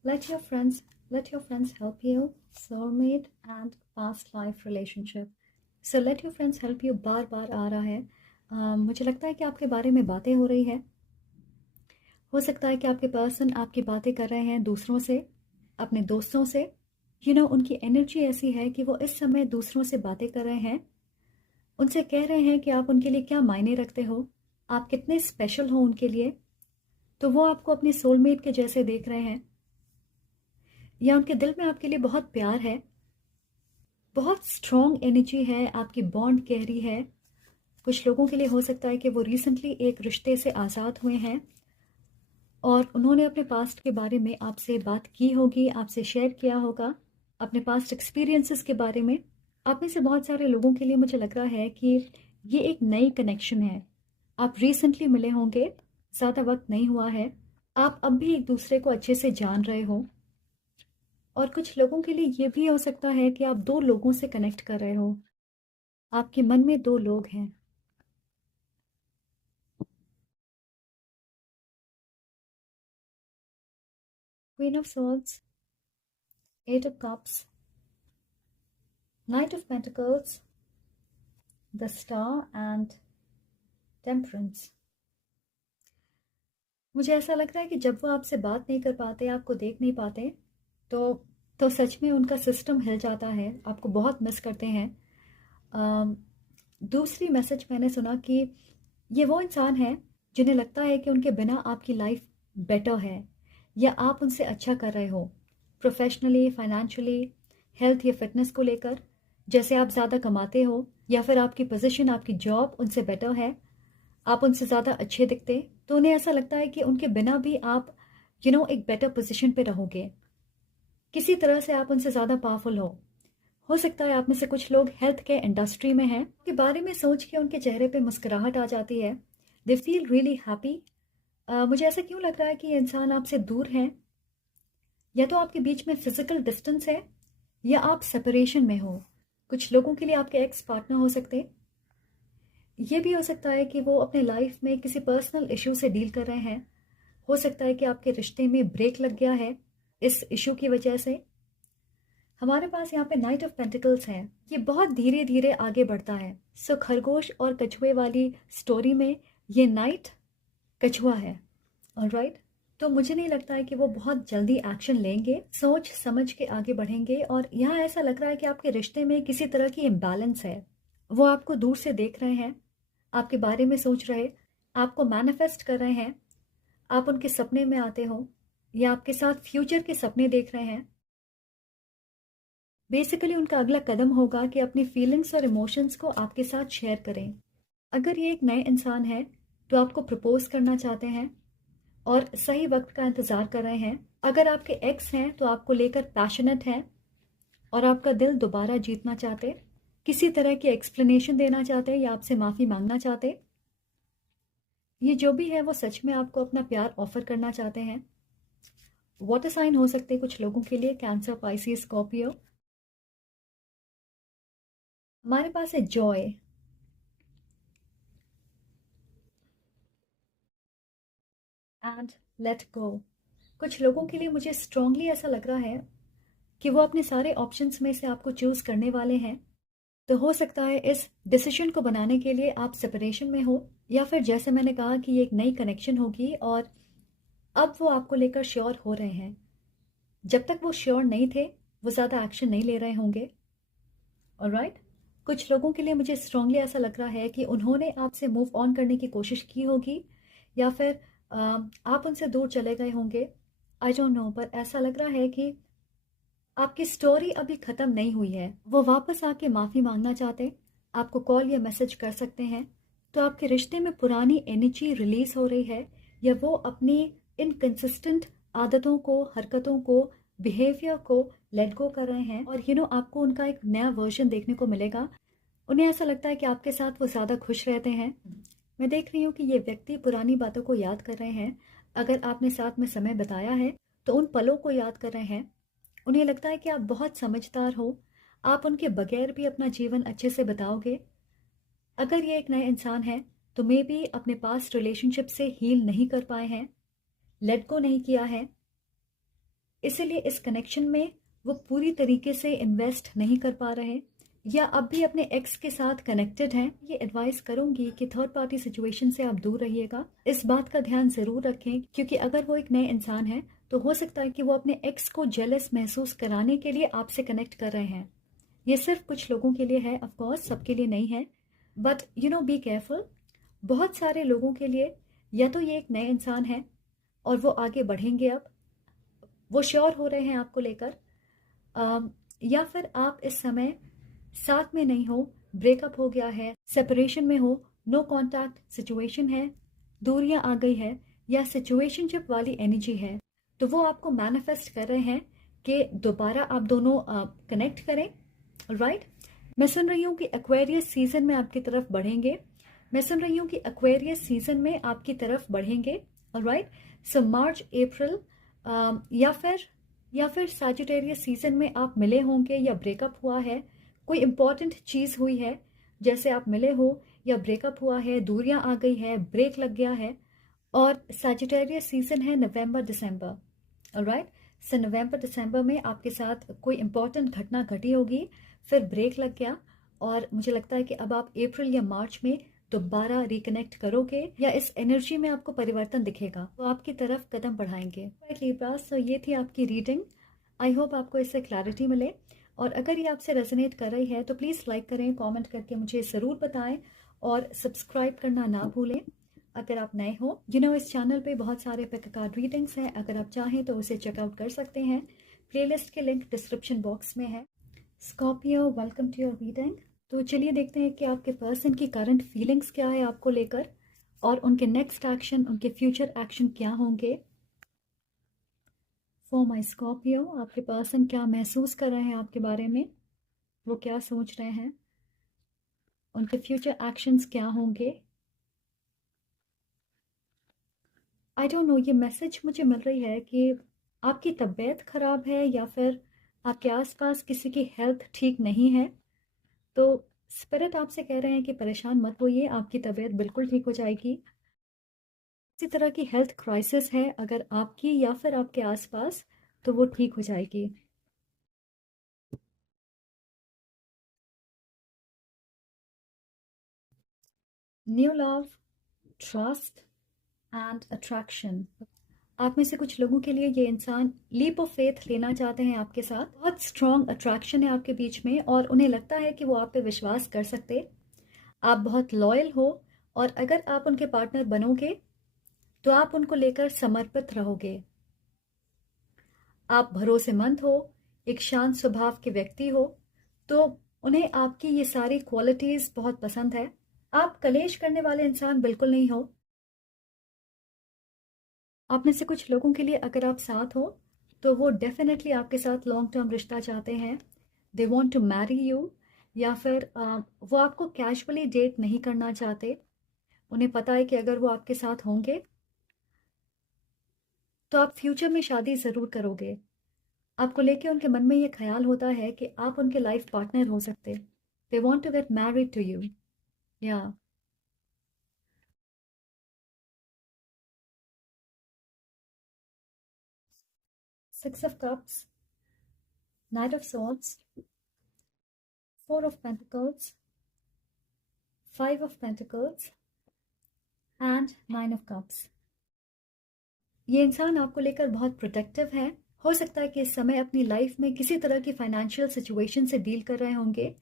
Let your friends help you, soulmate and past life relationship. So let your friends help you बार बार आ रहा है. मुझे लगता है कि आपके बारे में बातें हो रही है. हो सकता है कि आपके पर्सन आपकी बातें कर रहे हैं दूसरों से, अपने दोस्तों से. उनकी एनर्जी ऐसी है कि वो इस समय दूसरों से बातें कर रहे हैं, उनसे कह रहे हैं कि आप उनके लिए क्या मायने रखते हो, आप कितने स्पेशल हो उनके लिए. तो वो आपको अपने सोलमेट के जैसे देख रहे हैं, या उनके दिल में आपके लिए बहुत प्यार है, बहुत स्ट्रॉन्ग एनर्जी है, आपकी बॉन्ड गहरी है. कुछ लोगों के लिए हो सकता है कि वो रिसेंटली एक रिश्ते से आज़ाद हुए हैं और उन्होंने अपने पास्ट के बारे में आपसे बात की होगी, आपसे शेयर किया होगा अपने पास्ट एक्सपीरियंसेस के बारे में. आप में से बहुत सारे लोगों के लिए मुझे लग रहा है कि ये एक नई कनेक्शन है. आप रिसेंटली मिले होंगे, ज़्यादा वक्त नहीं हुआ है, आप अब भी एक दूसरे को अच्छे से जान रहे हो. और कुछ लोगों के लिए ये भी हो सकता है कि आप दो लोगों से कनेक्ट कर रहे हो, आपके मन में दो लोग हैं. Queen of swords, eight of cups, knight of pentacles, the star and temperance. मुझे ऐसा लग रहा है कि जब वो आपसे बात नहीं कर पाते, आपको देख नहीं पाते, तो सच में उनका सिस्टम हिल जाता है, आपको बहुत मिस करते हैं. दूसरी मैसेज मैंने सुना कि ये वो इंसान है जिन्हें लगता है कि उनके बिना आपकी लाइफ बेटर है, या आप उनसे अच्छा कर रहे हो प्रोफेशनली, फाइनेंशियली, हेल्थ या फिटनेस को लेकर. जैसे आप ज़्यादा कमाते हो या फिर आपकी पोजीशन, आपकी जॉब उनसे बेटर है, आप उनसे ज़्यादा अच्छे दिखते, तो उन्हें ऐसा लगता है कि उनके बिना भी आप एक बेटर पोजीशन पे रहोगे. किसी तरह से आप उनसे ज़्यादा पावरफुल हो सकता है आप में से कुछ लोग हेल्थ के इंडस्ट्री में हैं. के बारे में सोच के उनके चेहरे पे मुस्कुराहट आ जाती है. They feel really happy. मुझे ऐसा क्यों लग रहा है कि ये इंसान आपसे दूर हैं, या तो आपके बीच में फिजिकल डिस्टेंस है, या आप सेपरेशन में हो. कुछ लोगों के लिए आपके एक्स पार्टनर हो सकते. ये भी हो सकता है कि वो अपने लाइफ में किसी पर्सनल इशू से डील कर रहे हैं. हो सकता है कि आपके रिश्ते में ब्रेक लग गया है इस इशू की वजह से. हमारे पास यहाँ पे नाइट ऑफ पेंटिकल्स है, ये बहुत धीरे धीरे आगे बढ़ता है. सो खरगोश और कछुए वाली स्टोरी में ये नाइट कछुआ है. ऑलराइट. तो मुझे नहीं लगता है कि वो बहुत जल्दी एक्शन लेंगे, सोच समझ के आगे बढ़ेंगे. और यहाँ ऐसा लग रहा है कि आपके रिश्ते में किसी तरह की इम्बैलेंस है. वो आपको दूर से देख रहे हैं, आपके बारे में सोच रहे, आपको मैनिफेस्ट कर रहे हैं, आप उनके सपने में आते हो, या आपके साथ फ्यूचर के सपने देख रहे हैं. बेसिकली उनका अगला कदम होगा कि अपनी फीलिंग्स और इमोशंस को आपके साथ शेयर करें. अगर ये एक नए इंसान है तो आपको प्रपोज करना चाहते हैं और सही वक्त का इंतज़ार कर रहे हैं. अगर आपके एक्स हैं तो आपको लेकर पैशनेट हैं और आपका दिल दोबारा जीतना चाहते, किसी तरह की एक्सप्लेनेशन देना चाहते या आपसे माफ़ी मांगना चाहते. ये जो भी है वो सच में आपको अपना प्यार ऑफर करना चाहते हैं. वाटर साइन हो सकते हैं कुछ लोगों के लिए, कैंसर, पाइसिस, स्कॉर्पियो. हमारे पास है जॉय एंड लेट गो. कुछ लोगों के लिए मुझे स्ट्रांगली ऐसा लग रहा है कि वो अपने सारे ऑप्शंस में से आपको चूज़ करने वाले हैं. तो हो सकता है इस डिसीजन को बनाने के लिए आप सेपरेशन में हो, या फिर जैसे मैंने कहा कि ये एक नई कनेक्शन होगी और अब वो आपको लेकर श्योर हो रहे हैं. जब तक वो श्योर नहीं थे वो ज़्यादा एक्शन नहीं ले रहे होंगे. ऑलराइट. कुछ लोगों के लिए मुझे स्ट्रांगली ऐसा लग रहा है कि उन्होंने आपसे मूव ऑन करने की कोशिश की होगी, या फिर आप उनसे दूर चले गए होंगे. आई डोंट नो, पर ऐसा लग रहा है कि आपकी स्टोरी अभी ख़त्म नहीं हुई है. वो वापस आके माफ़ी मांगना चाहते, आपको कॉल या मैसेज कर सकते हैं. तो आपके रिश्ते में पुरानी एनर्जी रिलीज हो रही है, या वो अपनी इनकंसिस्टेंट आदतों को, हरकतों को, बिहेवियर को लेट गो कर रहे हैं. और आपको उनका एक नया वर्जन देखने को मिलेगा. उन्हें ऐसा लगता है कि आपके साथ वो ज़्यादा खुश रहते हैं. मैं देख रही हूँ कि ये व्यक्ति पुरानी बातों को याद कर रहे हैं. अगर आपने साथ में समय बताया है तो उन पलों को याद कर रहे हैं। उन्हें लगता है कि आप बहुत समझदार हो, आप उनके बगैर भी अपना जीवन अच्छे से बिताओगे। अगर ये एक नया इंसान है तो मे बी अपने पास्ट रिलेशनशिप से हील नहीं कर पाए हैं, लेट गो नहीं किया है, इसीलिए इस कनेक्शन में वो पूरी तरीके से इन्वेस्ट नहीं कर पा रहे, या अब भी अपने एक्स के साथ कनेक्टेड हैं। ये एडवाइस करूंगी कि थर्ड पार्टी सिचुएशन से आप दूर रहिएगा। इस बात का ध्यान ज़रूर रखें, क्योंकि अगर वो एक नए इंसान है तो हो सकता है कि वो अपने एक्स को जेलस महसूस कराने के लिए आपसे कनेक्ट कर रहे हैं। ये सिर्फ कुछ लोगों के लिए है, ऑफकोर्स सबके लिए नहीं है, बट बी केयरफुल। बहुत सारे लोगों के लिए या तो ये एक नए इंसान है और वो आगे बढ़ेंगे, अब वो श्योर हो रहे हैं आपको लेकर, या फिर आप इस समय साथ में नहीं हो, ब्रेकअप हो गया है, सेपरेशन में हो, नो कांटेक्ट सिचुएशन है, दूरियां आ गई है, या सिचुएशनशिप वाली एनर्जी है, तो वो आपको मैनिफेस्ट कर रहे हैं कि दोबारा आप दोनों कनेक्ट करें। राइट, मैं सुन रही हूँ कि एक्वेरियस सीजन में आपकी तरफ बढ़ेंगे। मैं सुन रही हूँ कि एक्वेरियस सीजन में आपकी तरफ बढ़ेंगे। राइट, सो मार्च अप्रैल या फिर सैजिटेरियस सीजन में आप मिले होंगे या ब्रेकअप हुआ है, कोई इंपॉर्टेंट चीज़ हुई है, जैसे आप मिले हो या ब्रेकअप हुआ है, दूरियां आ गई है, ब्रेक लग गया है, और सैजिटेरियस सीजन है नवंबर दिसंबर। ऑलराइट, सो नवंबर दिसंबर में आपके साथ कोई इंपॉर्टेंट घटना घटी होगी, फिर ब्रेक लग गया, और मुझे लगता है कि अब आप अप्रैल या मार्च में दोबारा रिकनेक्ट करोगे, या इस एनर्जी में आपको परिवर्तन दिखेगा, तो आपकी तरफ कदम बढ़ाएंगे। लिब्रास, तो ये थी आपकी रीडिंग। आई होप आपको इससे क्लैरिटी मिले, और अगर ये आपसे रेजोनेट कर रही है तो प्लीज़ लाइक करें, कमेंट करके मुझे ज़रूर बताएं, और सब्सक्राइब करना ना भूलें अगर आप नए हो। इस चैनल पे बहुत सारे पिक कार्ड रीडिंग्स हैं, अगर आप चाहें तो उसे चेकआउट कर सकते हैं। प्लेलिस्ट के लिंक डिस्क्रिप्शन बॉक्स में है। Scorpio, welcome to your reading. तो चलिए देखते हैं कि आपके पर्सन की करंट फीलिंग्स क्या है आपको लेकर, और उनके नेक्स्ट एक्शन, उनके फ्यूचर एक्शन क्या होंगे। फॉर माई स्कॉर्पियो, आपके पर्सन क्या महसूस कर रहे हैं आपके बारे में, वो क्या सोच रहे हैं, उनके फ्यूचर एक्शंस क्या होंगे। आई डोंट नो, ये मैसेज मुझे मिल रही है कि आपकी तबीयत ख़राब है, या फिर आपके आसपास किसी की हेल्थ ठीक नहीं है, तो स्पिरिट आपसे कह रहे हैं कि परेशान मत होइए, आपकी तबीयत बिल्कुल ठीक हो जाएगी। इसी तरह की हेल्थ क्राइसिस है अगर आपकी या फिर आपके आसपास, तो वो ठीक हो जाएगी। New love, trust and attraction. आप में से कुछ लोगों के लिए ये इंसान लीप ऑफ फेथ लेना चाहते हैं आपके साथ। बहुत स्ट्रॉन्ग अट्रैक्शन है आपके बीच में, और उन्हें लगता है कि वो आप पे विश्वास कर सकते। आप बहुत लॉयल हो, और अगर आप उनके पार्टनर बनोगे तो आप उनको लेकर समर्पित रहोगे। आप भरोसेमंद हो, एक शांत स्वभाव के व्यक्ति हो, तो उन्हें आपकी ये सारी क्वालिटीज़ बहुत पसंद है। आप कलेश करने वाले इंसान बिल्कुल नहीं हो। आप में से कुछ लोगों के लिए अगर आप साथ हो तो वो डेफिनेटली आपके साथ लॉन्ग टर्म रिश्ता चाहते हैं। They want to marry you, या फिर वो आपको कैजुअली डेट नहीं करना चाहते। उन्हें पता है कि अगर वो आपके साथ होंगे तो आप फ्यूचर में शादी ज़रूर करोगे। आपको लेके उनके मन में ये ख्याल होता है कि आप उनके लाइफ पार्टनर हो सकते। They want to get married to you, या six of cups, knight of swords, four of pentacles, five of pentacles and nine of cups. ये इंसान आपको लेकर बहुत प्रोटेक्टिव है। हो सकता है कि इस समय अपनी लाइफ में किसी तरह की फाइनेंशियल सिचुएशन से डील कर रहे होंगे।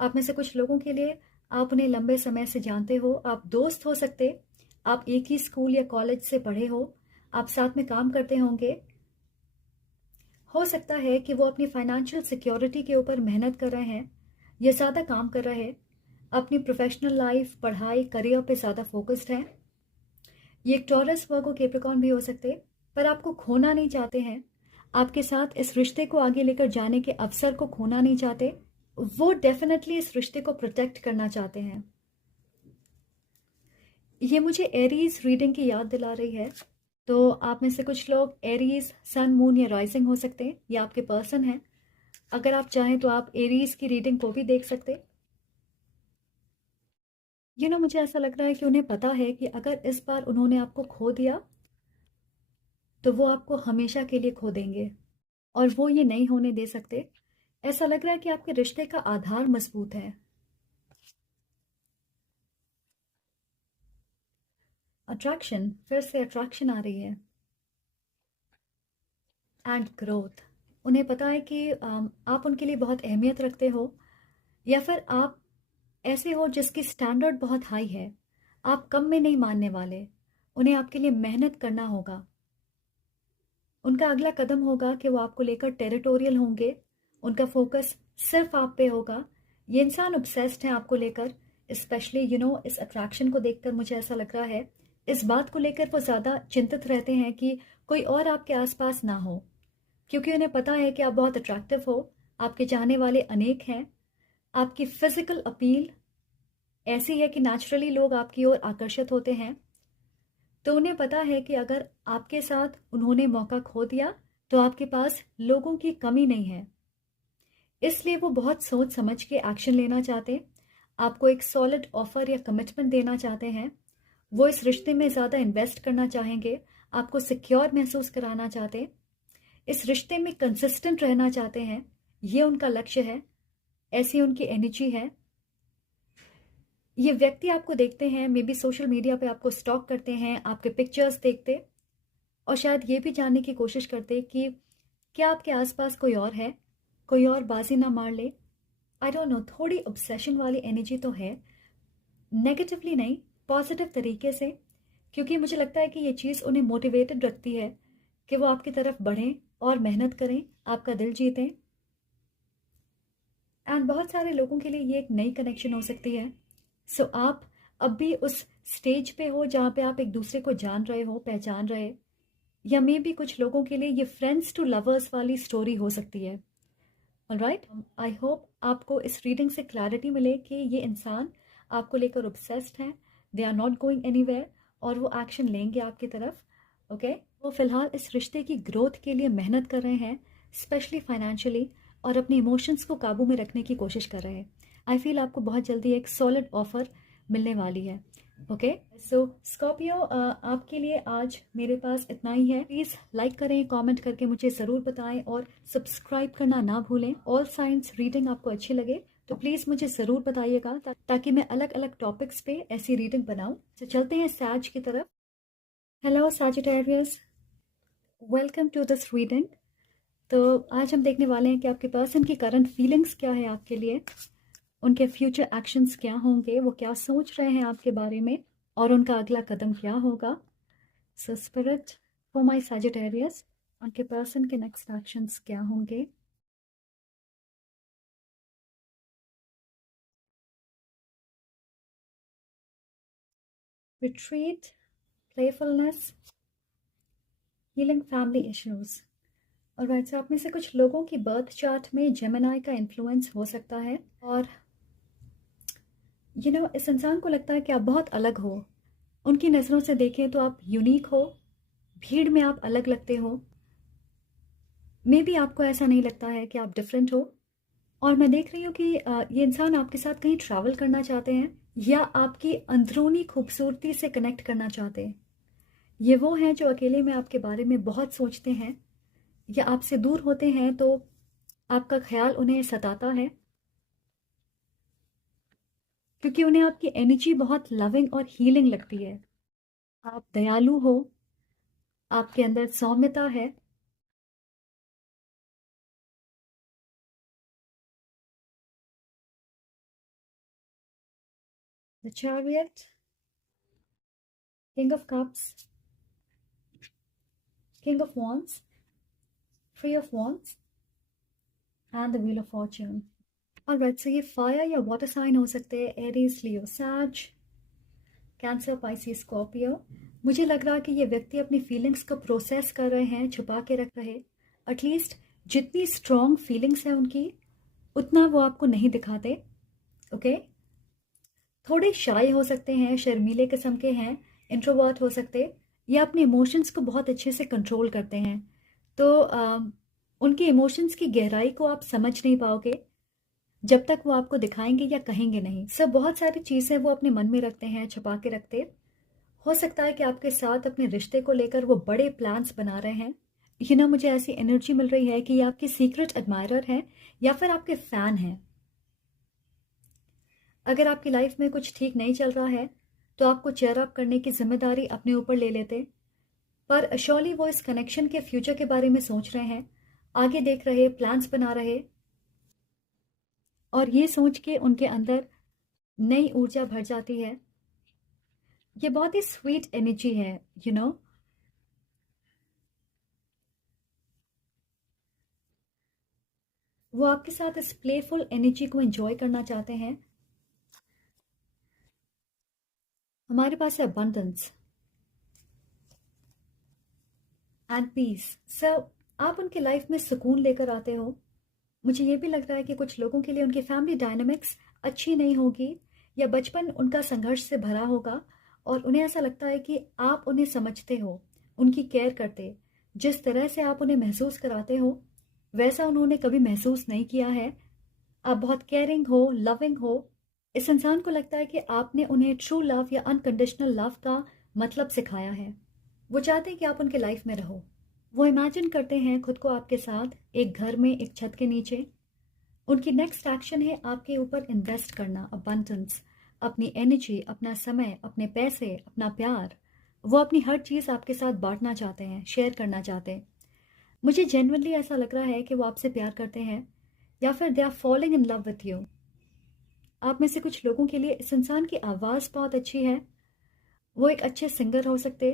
आप में से कुछ लोगों के लिए आप उन्हें लंबे समय से जानते हो, आप दोस्त हो सकते, आप एक ही स्कूल या कॉलेज से पढ़े हो, आप साथ में काम करते होंगे। हो सकता है कि वो अपनी फाइनेंशियल सिक्योरिटी के ऊपर मेहनत कर रहे हैं या ज़्यादा काम कर रहे हैं, अपनी प्रोफेशनल लाइफ, पढ़ाई, करियर पे ज़्यादा फोकस्ड हैं। ये एक टॉरस, वर्गो, कैप्रिकॉर्न भी हो सकते, पर आपको खोना नहीं चाहते हैं। आपके साथ इस रिश्ते को आगे लेकर जाने के अवसर को खोना नहीं चाहते। वो डेफिनेटली इस रिश्ते को प्रोटेक्ट करना चाहते हैं। ये मुझे एरीज रीडिंग की याद दिला रही है। तो आप में से कुछ लोग एरीज, सन, मून या राइजिंग हो सकते हैं, या आपके पर्सन हैं। अगर आप चाहें तो आप एरीज की रीडिंग को भी देख सकते हैं। मुझे ऐसा लग रहा है कि उन्हें पता है कि अगर इस बार उन्होंने आपको खो दिया तो वो आपको हमेशा के लिए खो देंगे, और वो ये नहीं होने दे सकते। ऐसा लग रहा है कि आपके रिश्ते का आधार मजबूत है। अट्रैक्शन, फिर से अट्रैक्शन आ रही है। एंड ग्रोथ, उन्हें पता है कि आप उनके लिए बहुत अहमियत रखते हो, या फिर आप ऐसे हो जिसकी स्टैंडर्ड बहुत हाई है। आप कम में नहीं मानने वाले। उन्हें आपके लिए मेहनत करना होगा। उनका अगला कदम होगा कि वो आपको लेकर टेरिटोरियल होंगे। उनका फोकस सिर्फ आप पे होगा। ये इंसान ऑब्सेस्ड है आपको लेकर। स्पेशली इस अट्रैक्शन को देखकर मुझे ऐसा लग रहा है, इस बात को लेकर वो ज़्यादा चिंतित रहते हैं कि कोई और आपके आसपास ना हो, क्योंकि उन्हें पता है कि आप बहुत अट्रैक्टिव हो। आपके चाहने वाले अनेक हैं। आपकी फिजिकल अपील ऐसी है कि नेचुरली लोग आपकी ओर आकर्षित होते हैं। तो उन्हें पता है कि अगर आपके साथ उन्होंने मौका खो दिया तो आपके पास लोगों की कमी नहीं है। इसलिए वो बहुत सोच समझ के एक्शन लेना चाहते हैं। आपको एक सॉलिड ऑफर या कमिटमेंट देना चाहते हैं। वो इस रिश्ते में ज़्यादा इन्वेस्ट करना चाहेंगे। आपको सिक्योर महसूस कराना चाहते हैं। इस रिश्ते में कंसिस्टेंट रहना चाहते हैं। ये उनका लक्ष्य है। ऐसी उनकी एनर्जी है। ये व्यक्ति आपको देखते हैं, मे बी सोशल मीडिया पे आपको स्टॉक करते हैं, आपके पिक्चर्स देखते, और शायद ये भी जानने की कोशिश करते कि क्या आपके आसपास कोई और है, कोई और बाजी ना मार ले। आई डोंट नो, थोड़ी ऑब्सेशन वाली एनर्जी तो है। नेगेटिवली नहीं, पॉजिटिव तरीके से, क्योंकि मुझे लगता है कि ये चीज़ उन्हें मोटिवेटेड रखती है कि वो आपकी तरफ बढ़ें और मेहनत करें, आपका दिल जीतें। एंड बहुत सारे लोगों के लिए ये एक नई कनेक्शन हो सकती है। सो आप अब भी उस स्टेज पे हो जहाँ पे आप एक दूसरे को जान रहे हो, पहचान रहे, या मे भी कुछ लोगों के लिए ये फ्रेंड्स टू लवर्स वाली स्टोरी हो सकती है। ऑलराइट, आई होप आपको इस रीडिंग से क्लैरिटी मिले कि ये इंसान आपको लेकर ऑब्सेस्ड हैं। They are not going anywhere, और वो एक्शन लेंगे आपकी तरफ। ओके, वो फिलहाल इस रिश्ते की ग्रोथ के लिए मेहनत कर रहे हैं, स्पेशली फाइनेंशियली, और अपने इमोशंस को काबू में रखने की कोशिश कर रहे हैं। आई फील आपको बहुत जल्दी एक सॉलिड ऑफर मिलने वाली है। ओके, सो स्कॉर्पियो, आपके लिए आज मेरे पास इतना ही है। प्लीज़ लाइक करें, कमेंट करके मुझे ज़रूर बताएं, और सब्सक्राइब करना ना भूलें। ऑल साइंस रीडिंग आपको अच्छी लगे तो प्लीज़ मुझे ज़रूर बताइएगा, ताकि मैं अलग अलग टॉपिक्स पे ऐसी रीडिंग बनाऊं। तो चलते हैं सैज की तरफ। Hello Sagittarius, welcome to this reading. तो आज हम देखने वाले हैं कि आपके पर्सन की करंट फीलिंग्स क्या है आपके लिए, उनके फ्यूचर एक्शंस क्या होंगे, वो क्या सोच रहे हैं आपके बारे में, और उनका अगला कदम क्या होगा। So spirit, for my Sagittarius, उनके पर्सन के नेक्स्ट एक्शंस क्या होंगे। Retreat, playfulness, healing family issues. Alright, so आप में से कुछ लोगों की बर्थ चार्ट में जेमिनी का इन्फ्लुएंस हो सकता है, और इस इंसान को लगता है कि आप बहुत अलग हो। उनकी नज़रों से देखें तो आप यूनिक हो, भीड़ में आप अलग लगते हो। मे बी आपको ऐसा नहीं लगता है कि आप डिफरेंट हो। और मैं देख रही हूँ कि ये इंसान आपके साथ कहीं ट्रैवल करना चाहते हैं, या आपकी अंदरूनी खूबसूरती से कनेक्ट करना चाहते हैं। ये वो हैं जो अकेले में आपके बारे में बहुत सोचते हैं, या आपसे दूर होते हैं तो आपका ख्याल उन्हें सताता है, क्योंकि उन्हें आपकी एनर्जी बहुत लविंग और हीलिंग लगती है। आप दयालु हो, आपके अंदर सौम्यता है। The chariot, king of cups, king of wands, three of wands, and the wheel of fortune. Alright, so ये फायर या वाटर साइन हो सकते हैं, एरीज, लियो, सैज, कैंसर, पाइसिस, स्कॉर्पियो। मुझे लग रहा है कि ये व्यक्ति अपनी फीलिंग्स को प्रोसेस कर रहे हैं, छुपा के रख रहे। एटलीस्ट जितनी स्ट्रॉन्ग फीलिंग्स हैं उनकी, उतना वो आपको नहीं दिखाते। ओके, थोड़े शाय हो सकते हैं, शर्मीले किस्म के हैं, इंट्रोवर्ट हो सकते, या अपने इमोशंस को बहुत अच्छे से कंट्रोल करते हैं। तो उनके इमोशंस की गहराई को आप समझ नहीं पाओगे जब तक वो आपको दिखाएंगे या कहेंगे नहीं। सब बहुत सारी चीज़ें वो अपने मन में रखते हैं, छुपा के रखते। हो सकता है कि आपके साथ अपने रिश्ते को लेकर वो बड़े प्लान्स बना रहे हैं। मुझे ऐसी एनर्जी मिल रही है कि ये आपके सीक्रेट एडमायरर हैं या फिर आपके फ़ैन हैं। अगर आपकी लाइफ में कुछ ठीक नहीं चल रहा है तो आपको चेयर अप करने की जिम्मेदारी अपने ऊपर ले लेते। पर श्योरली वो इस कनेक्शन के फ्यूचर के बारे में सोच रहे हैं, आगे देख रहे, प्लान्स बना रहे, और ये सोच के उनके अंदर नई ऊर्जा भर जाती है। ये बहुत ही स्वीट एनर्जी है। You you know know? वो आपके साथ इस प्लेफुल एनर्जी को एंजॉय करना चाहते हैं। हमारे पास है अबंडेंस एंड पीस। सर, आप उनके लाइफ में सुकून लेकर आते हो। मुझे ये भी लग रहा है कि कुछ लोगों के लिए उनकी फैमिली डायनामिक्स अच्छी नहीं होगी या बचपन उनका संघर्ष से भरा होगा, और उन्हें ऐसा लगता है कि आप उन्हें समझते हो, उनकी केयर करते। जिस तरह से आप उन्हें महसूस कराते हो वैसा उन्होंने कभी महसूस नहीं किया है। आप बहुत केयरिंग हो, लविंग हो। इस इंसान को लगता है कि आपने उन्हें ट्रू लव या अनकंडीशनल लव का मतलब सिखाया है। वो चाहते हैं कि आप उनके लाइफ में रहो। वो इमेजिन करते हैं खुद को आपके साथ एक घर में, एक छत के नीचे। उनकी नेक्स्ट एक्शन है आपके ऊपर इन्वेस्ट करना, अबंडेंस, अपनी एनर्जी, अपना समय, अपने पैसे, अपना प्यार। वो अपनी हर चीज़ आपके साथ बांटना चाहते हैं, शेयर करना चाहते हैं। मुझे जेन्युइनली ऐसा लग रहा है कि वो आपसे प्यार करते हैं या फिर they are following in love with you. आप में से कुछ लोगों के लिए इस इंसान की आवाज़ बहुत अच्छी है। वो एक अच्छे सिंगर हो सकते,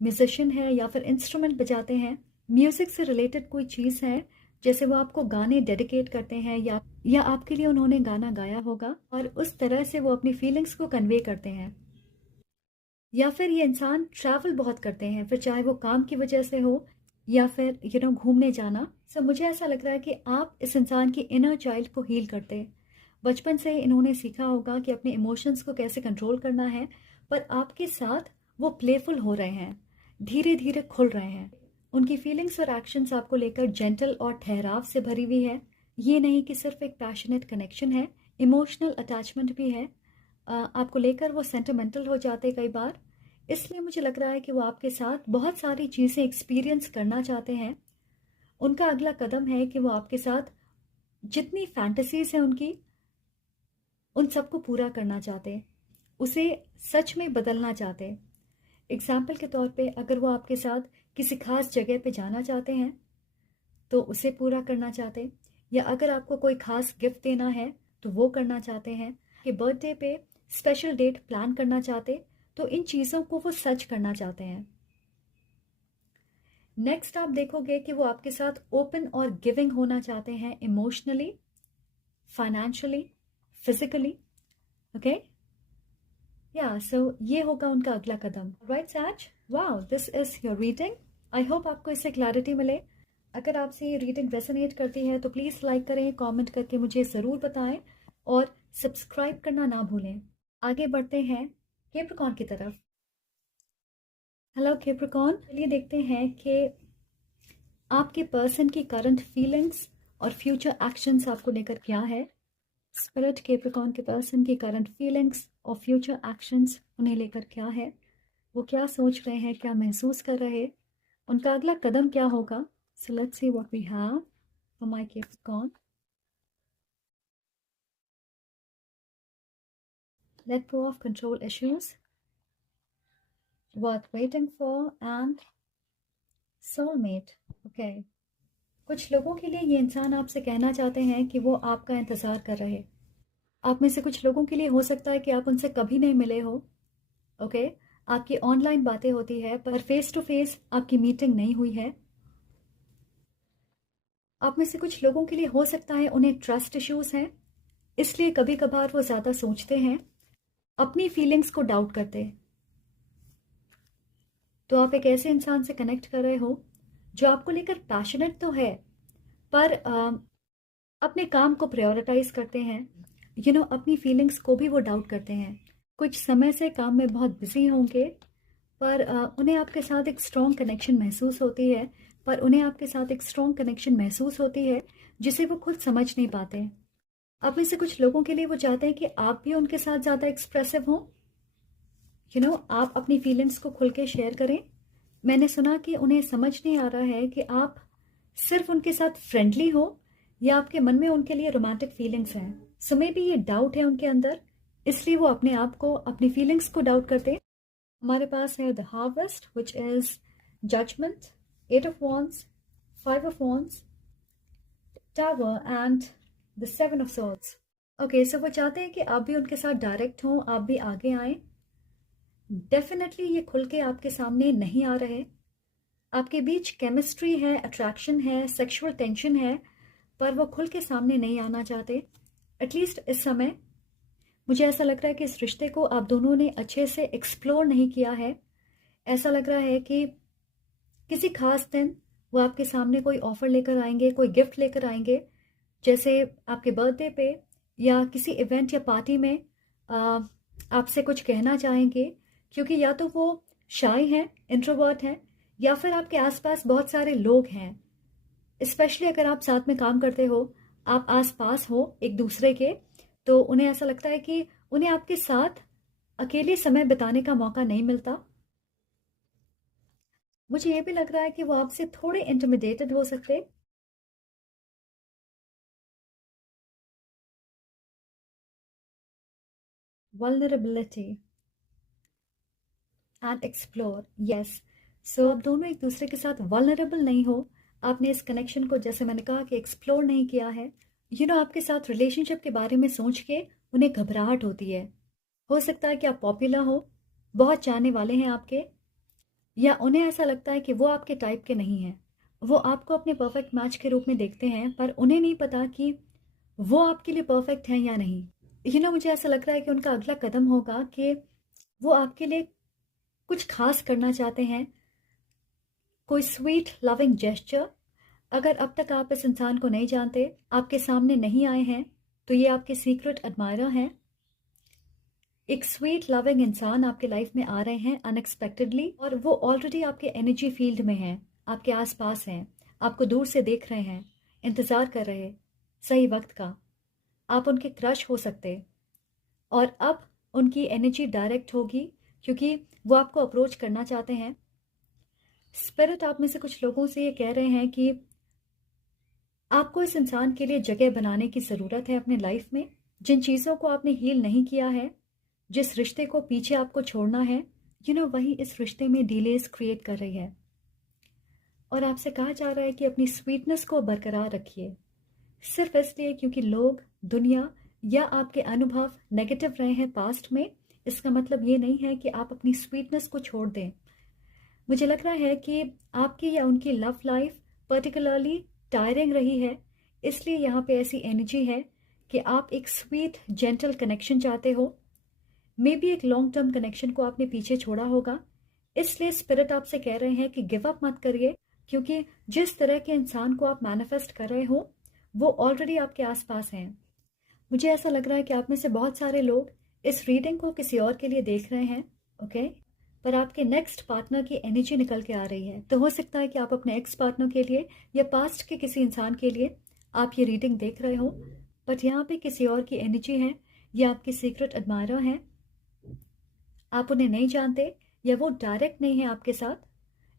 म्यूजिशियन है या फिर इंस्ट्रूमेंट बजाते हैं। म्यूज़िक से रिलेटेड कोई चीज़ है, जैसे वो आपको गाने डेडिकेट करते हैं या आपके लिए उन्होंने गाना गाया होगा और उस तरह से वो अपनी फीलिंग्स को कन्वे करते हैं। या फिर ये इंसान ट्रैवल बहुत करते हैं, फिर चाहे वो काम की वजह से हो या फिर घूमने जाना। सब मुझे ऐसा लग रहा है कि आप इस इंसान की इनर चाइल्ड को हील करते हैं। बचपन से इन्होंने सीखा होगा कि अपने इमोशंस को कैसे कंट्रोल करना है, पर आपके साथ वो प्लेफुल हो रहे हैं, धीरे धीरे खुल रहे हैं। उनकी फीलिंग्स और एक्शंस आपको लेकर जेंटल और ठहराव से भरी हुई है। ये नहीं कि सिर्फ एक पैशनेट कनेक्शन है, इमोशनल अटैचमेंट भी है। आपको लेकर वो सेंटिमेंटल हो जाते कई बार। इसलिए मुझे लग रहा है कि वो आपके साथ बहुत सारी चीज़ें एक्सपीरियंस करना चाहते हैं। उनका अगला कदम है कि वो आपके साथ जितनी फैंटेसीज हैं उनकी, उन सबको पूरा करना चाहते, उसे सच में बदलना चाहते। एग्जाम्पल के तौर पे अगर वो आपके साथ किसी खास जगह पे जाना चाहते हैं तो उसे पूरा करना चाहते, या अगर आपको कोई खास गिफ्ट देना है तो वो करना चाहते हैं, कि बर्थडे पे स्पेशल डेट प्लान करना चाहते, तो इन चीज़ों को वो सच करना चाहते हैं। नेक्स्ट आप देखोगे कि वो आपके साथ ओपन और गिविंग होना चाहते हैं, इमोशनली, फाइनेंशियली, फिजिकली। ओके, या सो ये होगा उनका अगला कदम। राइट सैच, wow, this is your reading. I hope आपको इससे क्लैरिटी मिले। अगर आपसे ये रीडिंग रेजोनेट करती है तो प्लीज़ लाइक करें, कमेंट करके मुझे ज़रूर बताएं और सब्सक्राइब करना ना भूलें। आगे बढ़ते हैं कैप्रिकॉर्न की तरफ। हेलो कैप्रिकॉर्न, चलिए देखते हैं कि आपके पर्सन की करंट फीलिंग्स और फ्यूचर एक्शंस आपको लेकर क्या है। स्पिरिट, कैप्रिकॉर्न के पर्सन की करंट फीलिंग्स और फ्यूचर एक्शंस उन्हें लेकर क्या है, वो क्या सोच रहे हैं, क्या महसूस कर रहे हैं, उनका अगला कदम क्या होगा। So let's see what we have for my Capricorn. Let go of control issues, worth waiting for, and soulmate. Okay. कुछ लोगों के लिए ये इंसान आपसे कहना चाहते हैं कि वो आपका इंतज़ार कर रहे। आप में से कुछ लोगों के लिए हो सकता है कि आप उनसे कभी नहीं मिले हो। ओके, आपकी ऑनलाइन बातें होती है पर फेस टू फेस आपकी मीटिंग नहीं हुई है। आप में से कुछ लोगों के लिए हो सकता है उन्हें ट्रस्ट इश्यूज हैं, इसलिए कभी कभार वो ज़्यादा सोचते हैं, अपनी फीलिंग्स को डाउट करते हैं। तो आप एक ऐसे इंसान से कनेक्ट कर रहे हो जो आपको लेकर पैशनेट तो है, पर अपने काम को प्रायोरिटाइज करते हैं। अपनी फीलिंग्स को भी वो डाउट करते हैं। कुछ समय से काम में बहुत बिजी होंगे, पर उन्हें आपके साथ एक स्ट्रॉन्ग कनेक्शन महसूस होती है, जिसे वो खुद समझ नहीं पाते। आप में से कुछ लोगों के लिए वो चाहते हैं कि आप भी उनके साथ ज़्यादा एक्सप्रेसिव हों, आप अपनी फीलिंग्स को खुल के शेयर करें। मैंने सुना कि उन्हें समझ नहीं आ रहा है कि आप सिर्फ उनके साथ फ्रेंडली हो या आपके मन में उनके लिए रोमांटिक फीलिंग्स हैं। सो मे बी ये डाउट है उनके अंदर, इसलिए वो अपने आप को, अपनी फीलिंग्स को डाउट करते हैं। हमारे पास है the harvest, which is judgement, 8 of Wands, 5 of Wands, tower and the 7 of Swords। Okay, so वो चाहते हैं कि आप भी उनके साथ डायरेक्ट हों, आप भी आगे आएं। डेफिनेटली ये खुल के आपके सामने नहीं आ रहे। आपके बीच केमिस्ट्री है, अट्रैक्शन है, सेक्सुअल टेंशन है, पर वो खुल के सामने नहीं आना चाहते। एटलीस्ट इस समय मुझे ऐसा लग रहा है कि इस रिश्ते को आप दोनों ने अच्छे से एक्सप्लोर नहीं किया है। ऐसा लग रहा है कि किसी खास दिन वो आपके सामने कोई ऑफर लेकर आएंगे, कोई गिफ्ट लेकर आएंगे, जैसे आपके बर्थडे पे या किसी इवेंट या पार्टी में आपसे कुछ कहना चाहेंगे, क्योंकि या तो वो शाय हैं, इंट्रोवर्ट हैं, या फिर आपके आसपास बहुत सारे लोग हैं। स्पेशली अगर आप साथ में काम करते हो, आप आसपास हो एक दूसरे के, तो उन्हें ऐसा लगता है कि उन्हें आपके साथ अकेले समय बिताने का मौका नहीं मिलता। मुझे ये भी लग रहा है कि वो आपसे थोड़े इंटिमिडेटेड हो सकते। Vulnerability and explore, yes. So आप दोनों एक दूसरे के साथ वल्नरेबल नहीं हो। आपने इस कनेक्शन को, जैसे मैंने कहा, कि एक्सप्लोर नहीं किया है। आपके साथ रिलेशनशिप के बारे में सोच के उन्हें घबराहट होती है। हो सकता है कि आप पॉपुलर हो, बहुत चाहने वाले हैं आपके, या उन्हें ऐसा लगता है कि वो आपके टाइप के नहीं हैं। वो आपको अपने परफेक्ट मैच के रूप में देखते हैं, पर उन्हें नहीं पता कि वो आपके लिए परफेक्ट हैं या नहीं। मुझे ऐसा लग रहा है कि उनका अगला कदम होगा कि वो आपके लिए कुछ खास करना चाहते हैं, कोई स्वीट लविंग जेस्चर। अगर अब तक आप इस इंसान को नहीं जानते, आपके सामने नहीं आए हैं, तो ये आपके सीक्रेट एडमायरर हैं। एक स्वीट लविंग इंसान आपके लाइफ में आ रहे हैं अनएक्सपेक्टेडली, और वो ऑलरेडी आपके एनर्जी फील्ड में हैं, आपके आसपास हैं, आपको दूर से देख रहे हैं, इंतज़ार कर रहे सही वक्त का। आप उनके क्रश हो सकते, और अब उनकी एनर्जी डायरेक्ट होगी, क्योंकि वो आपको अप्रोच करना चाहते हैं। स्पिरिट आप में से कुछ लोगों से ये कह रहे हैं कि आपको इस इंसान के लिए जगह बनाने की ज़रूरत है अपने लाइफ में। जिन चीज़ों को आपने हील नहीं किया है, जिस रिश्ते को पीछे आपको छोड़ना है, वही इस रिश्ते में डिलेज क्रिएट कर रही है। और आपसे कहा जा रहा है कि अपनी स्वीटनेस को बरकरार रखिए, सिर्फ इसलिए क्योंकि लोग, दुनिया या आपके अनुभव नेगेटिव रहे हैं पास्ट में। इसका मतलब ये नहीं है कि आप अपनी स्वीटनेस को छोड़ दें। मुझे लग रहा है कि आपकी या उनकी लव लाइफ पर्टिकुलरली टायरिंग रही है, इसलिए यहाँ पे ऐसी एनर्जी है कि आप एक स्वीट जेंटल कनेक्शन चाहते हो। मे बी एक लॉन्ग टर्म कनेक्शन को आपने पीछे छोड़ा होगा, इसलिए स्पिरिट आपसे कह रहे हैं कि गिव अप मत करिए, क्योंकि जिस तरह के इंसान को आप मैनिफेस्ट कर रहे हो, वो ऑलरेडी आपके आसपास हैं। मुझे ऐसा लग रहा है कि आप में से बहुत सारे लोग इस रीडिंग को किसी और के लिए देख रहे हैं, ओके, पर आपके नेक्स्ट पार्टनर की एनर्जी निकल के आ रही है। तो हो सकता है कि आप अपने एक्स पार्टनर के लिए या पास्ट के किसी इंसान के लिए आप ये रीडिंग देख रहे हो, बट यहाँ पे किसी और की एनर्जी है, ये आपके सीक्रेट एडमायरर हैं। आप उन्हें नहीं जानते, या वो डायरेक्ट नहीं है आपके साथ।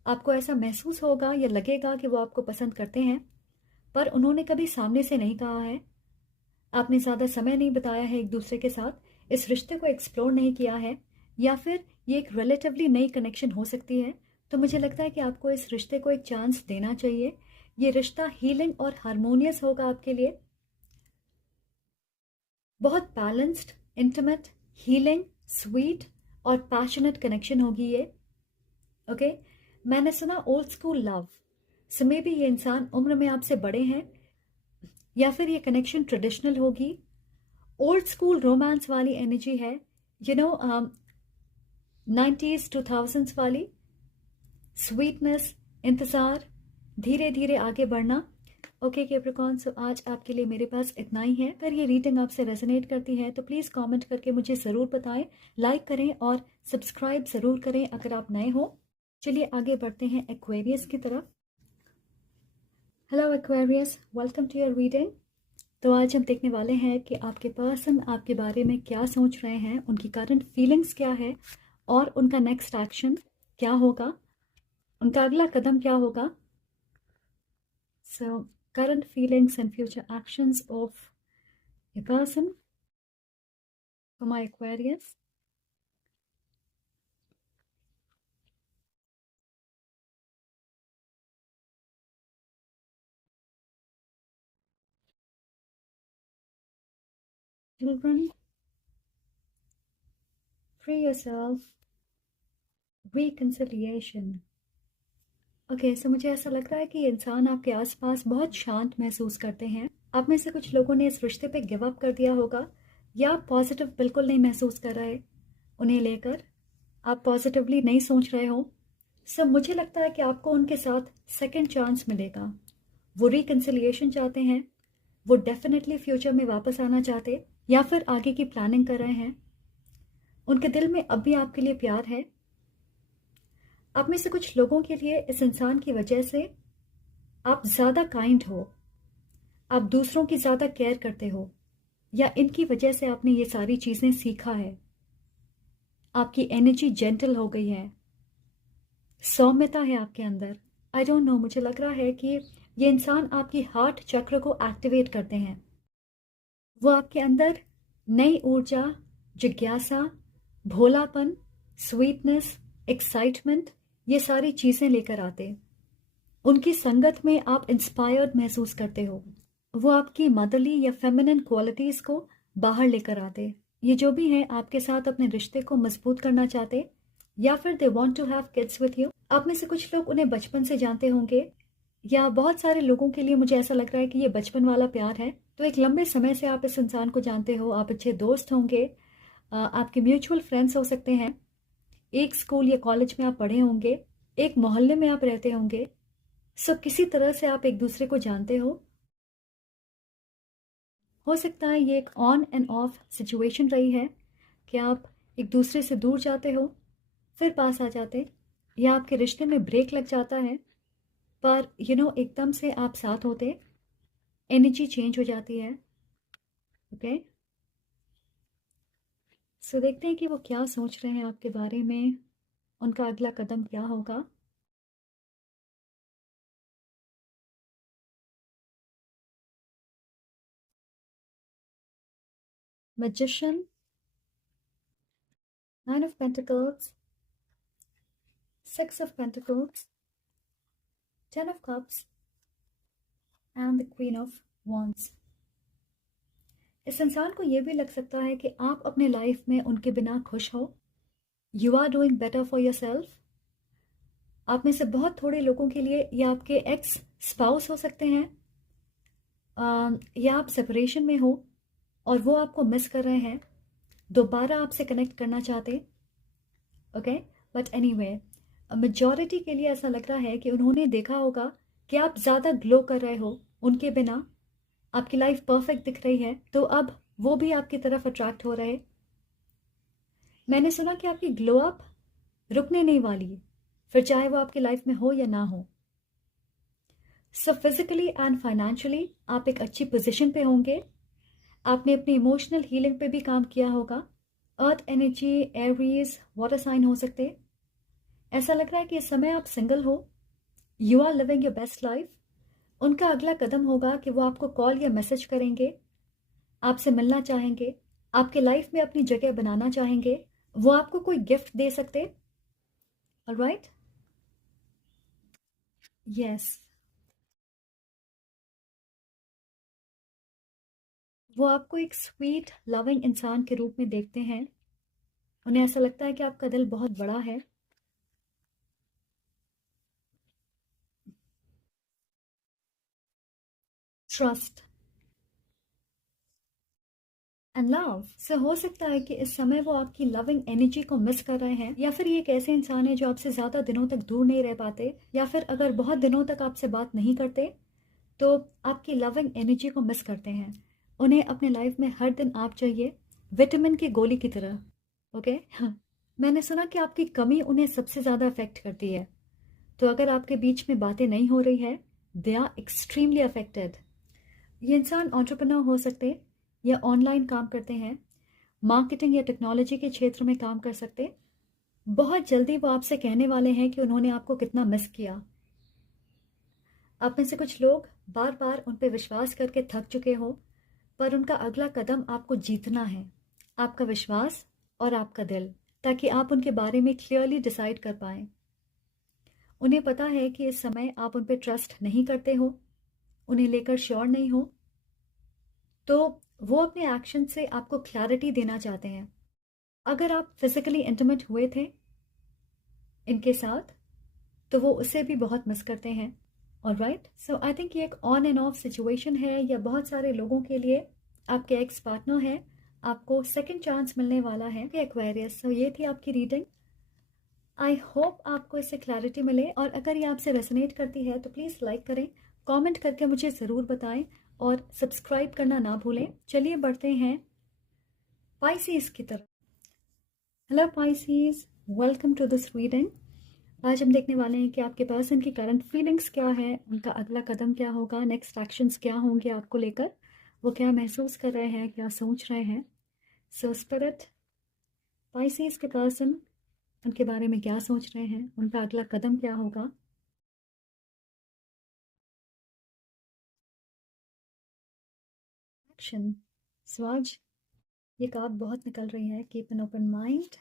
आपको ऐसा महसूस होगा या लगेगा कि वो आपको पसंद करते हैं, पर उन्होंने कभी सामने से नहीं कहा है। आपने ज़्यादा समय नहीं बिताया है एक दूसरे के साथ, इस रिश्ते को एक्सप्लोर नहीं किया है, या फिर ये एक रिलेटिवली नई कनेक्शन हो सकती है। तो मुझे लगता है कि आपको इस रिश्ते को एक चांस देना चाहिए। ये रिश्ता हीलिंग और हारमोनियस होगा आपके लिए, बहुत बैलेंस्ड, इंटीमेट, हीलिंग, स्वीट और पैशनेट कनेक्शन होगी ये, ओके। मैंने सुना old school love, so may be ये इंसान उम्र में आपसे बड़े हैं, या फिर ये कनेक्शन ट्रेडिशनल होगी। ओल्ड स्कूल रोमांस वाली एनर्जी है, 90s 2000s वाली स्वीटनेस, इंतज़ार, धीरे धीरे आगे बढ़ना। ओके कैप्रिकॉर्न, सो आज आपके लिए मेरे पास इतना ही है। अगर ये रीडिंग आपसे रेजोनेट करती है तो प्लीज़ कमेंट करके मुझे ज़रूर बताएं, लाइक करें और सब्सक्राइब ज़रूर करें अगर आप नए हो। चलिए आगे बढ़ते हैं एक्वेरियस की तरफ। Hello Aquarius, welcome to your reading. तो आज हम देखने वाले हैं कि आपके पर्सन आपके बारे में क्या सोच रहे हैं, उनकी करंट फीलिंग्स क्या है और उनका नेक्स्ट एक्शन क्या होगा, उनका अगला कदम क्या होगा। सो current feelings and future actions of a person for my Aquarius. Children, free yourself, reconciliation. Okay, so मुझे ऐसा लग रहा है कि इंसान आपके आसपास बहुत शांत महसूस करते हैं। आप में से कुछ लोगों ने इस रिश्ते पे गिव अप कर दिया होगा या पॉजिटिव बिल्कुल नहीं महसूस कर रहे उन्हें लेकर, आप पॉजिटिवली नहीं सोच रहे हो। सो मुझे लगता है कि आपको उनके साथ सेकंड चांस मिलेगा। वो रिकन्सिलिएशन चाहते हैं, वो डेफिनेटली फ्यूचर में वापस आना चाहते या फिर आगे की प्लानिंग कर रहे हैं। उनके दिल में अब भी आपके लिए प्यार है। आप में से कुछ लोगों के लिए इस इंसान की वजह से आप ज़्यादा काइंड हो, आप दूसरों की ज़्यादा केयर करते हो, या इनकी वजह से आपने ये सारी चीज़ें सीखा है। आपकी एनर्जी जेंटल हो गई है, सौम्यता है आपके अंदर। आई डोंट नो, मुझे लग रहा है कि ये इंसान आपकी हार्ट चक्र को एक्टिवेट करते हैं। वो आपके अंदर नई ऊर्जा, जिज्ञासा, भोलापन, स्वीटनेस, एक्साइटमेंट, ये सारी चीज़ें लेकर आते। उनकी संगत में आप इंस्पायर्ड महसूस करते हो। वो आपकी मदरली या फेमिनिन क्वालिटीज़ को बाहर लेकर आते। ये जो भी हैं आपके साथ अपने रिश्ते को मजबूत करना चाहते, या फिर they want to have kids with you. आप में से कुछ लोग उन्हें बचपन से जानते होंगे, या बहुत सारे लोगों के लिए मुझे ऐसा लग रहा है कि ये बचपन वाला प्यार है। तो एक लंबे समय से आप इस इंसान को जानते हो, आप अच्छे दोस्त होंगे, आपके म्यूचुअल फ्रेंड्स हो सकते हैं, एक स्कूल या कॉलेज में आप पढ़े होंगे, एक मोहल्ले में आप रहते होंगे। सो किसी तरह से आप एक दूसरे को जानते हो सकता है ये एक ऑन एंड ऑफ सिचुएशन रही है कि आप एक दूसरे से दूर जाते हो फिर पास आ जाते, या आपके रिश्ते में ब्रेक लग जाता है पर एकदम से आप साथ होते, एनर्जी चेंज हो जाती है। ओके, सो देखते हैं कि वो क्या सोच रहे हैं आपके बारे में, उनका अगला कदम क्या होगा। Magician, nine of pentacles, six of pentacles, ten of cups and the queen of wands. इस इंसान को ये भी लग सकता है कि आप अपने लाइफ में उनके बिना खुश हो। You are doing better for yourself. आप में से बहुत थोड़े लोगों के लिए ये आपके एक्स स्पाउस हो सकते हैं, या आप सेपरेशन में हो और वो आपको मिस कर रहे हैं, दोबारा आपसे कनेक्ट करना चाहते। ओके, बट एनीवे, मेजॉरिटी के लिए ऐसा लग रहा है कि उन्होंने देखा होगा कि आप ज़्यादा ग्लो कर रहे हो उनके बिना, आपकी लाइफ परफेक्ट दिख रही है, तो अब वो भी आपकी तरफ अट्रैक्ट हो रहे। मैंने सुना कि आपकी ग्लो अप रुकने नहीं वाली, फिर चाहे वो आपकी लाइफ में हो या ना हो। सो फिजिकली एंड फाइनेंशियली आप एक अच्छी पोजीशन पे होंगे। आपने अपनी इमोशनल हीलिंग पे भी काम किया होगा। Earth energy, Aries, water sign हो सकते। ऐसा लग रहा है कि इस समय आप सिंगल हो, you are living your best life. उनका अगला कदम होगा कि वो आपको कॉल या मैसेज करेंगे, आपसे मिलना चाहेंगे, आपके लाइफ में अपनी जगह बनाना चाहेंगे, वो आपको कोई गिफ्ट दे सकते। ऑलराइट, यस, वो आपको एक स्वीट लविंग इंसान के रूप में देखते हैं। उन्हें ऐसा लगता है कि आपका दिल बहुत बड़ा है। ट्रस्ट एंड लव से हो सकता है कि इस समय वो आपकी लविंग एनर्जी को मिस कर रहे हैं, या फिर ये एक ऐसे इंसान है जो आपसे ज़्यादा दिनों तक दूर नहीं रह पाते, या फिर अगर बहुत दिनों तक आपसे बात नहीं करते तो आपकी लविंग एनर्जी को मिस करते हैं। उन्हें अपने लाइफ में हर दिन आप चाहिए, विटामिन की गोली की तरह। ओके मैंने सुना कि आपकी कमी उन्हें सबसे ज़्यादा अफेक्ट करती है। तो अगर आपके बीच में बातें नहीं हो रही है, दे आर एक्सट्रीमली अफेक्टेड। ये इंसान एंटरप्रेन्योर हो सकते या ऑनलाइन काम करते हैं, मार्केटिंग या टेक्नोलॉजी के क्षेत्र में काम कर सकते। बहुत जल्दी वो आपसे कहने वाले हैं कि उन्होंने आपको कितना मिस किया। आप में से कुछ लोग बार बार उन पर विश्वास करके थक चुके हो, पर उनका अगला कदम आपको जीतना है, आपका विश्वास और आपका दिल, ताकि आप उनके बारे में क्लियरली डिसाइड कर पाएं। उन्हें पता है कि इस समय आप उन पर ट्रस्ट नहीं करते हो, उन्हें लेकर श्योर नहीं हो, तो वो अपने एक्शन से आपको क्लैरिटी देना चाहते हैं। अगर आप फिजिकली इंटीमेट हुए थे इनके साथ, तो वो उसे भी बहुत मिस करते हैं। ऑलराइट, सो आई थिंक ये एक ऑन एंड ऑफ सिचुएशन है, या बहुत सारे लोगों के लिए आपके एक्स पार्टनर है, आपको सेकंड चांस मिलने वाला है एक्वेरियस। सो ये थी आपकी रीडिंग। आई होप आपको इससे क्लैरिटी मिले, और अगर ये आपसे रेजोनेट करती है तो प्लीज़ लाइक करें, कमेंट करके मुझे ज़रूर बताएं, और सब्सक्राइब करना ना भूलें। चलिए बढ़ते हैं पाइसीज की तरफ। Hello Pisces, welcome to this reading. आज हम देखने वाले हैं कि आपके पर्सन की करंट फीलिंग्स क्या है, उनका अगला कदम क्या होगा, नेक्स्ट एक्शंस क्या होंगे आपको लेकर, वो क्या महसूस कर रहे हैं, क्या सोच रहे हैं। सो स्पिरिट, पाइसीज के पर्सन उनके बारे में क्या सोच रहे हैं, उनका अगला कदम क्या होगा। एक्शन। सो आज ये कार्ड बहुत निकल रही है, keep an open mind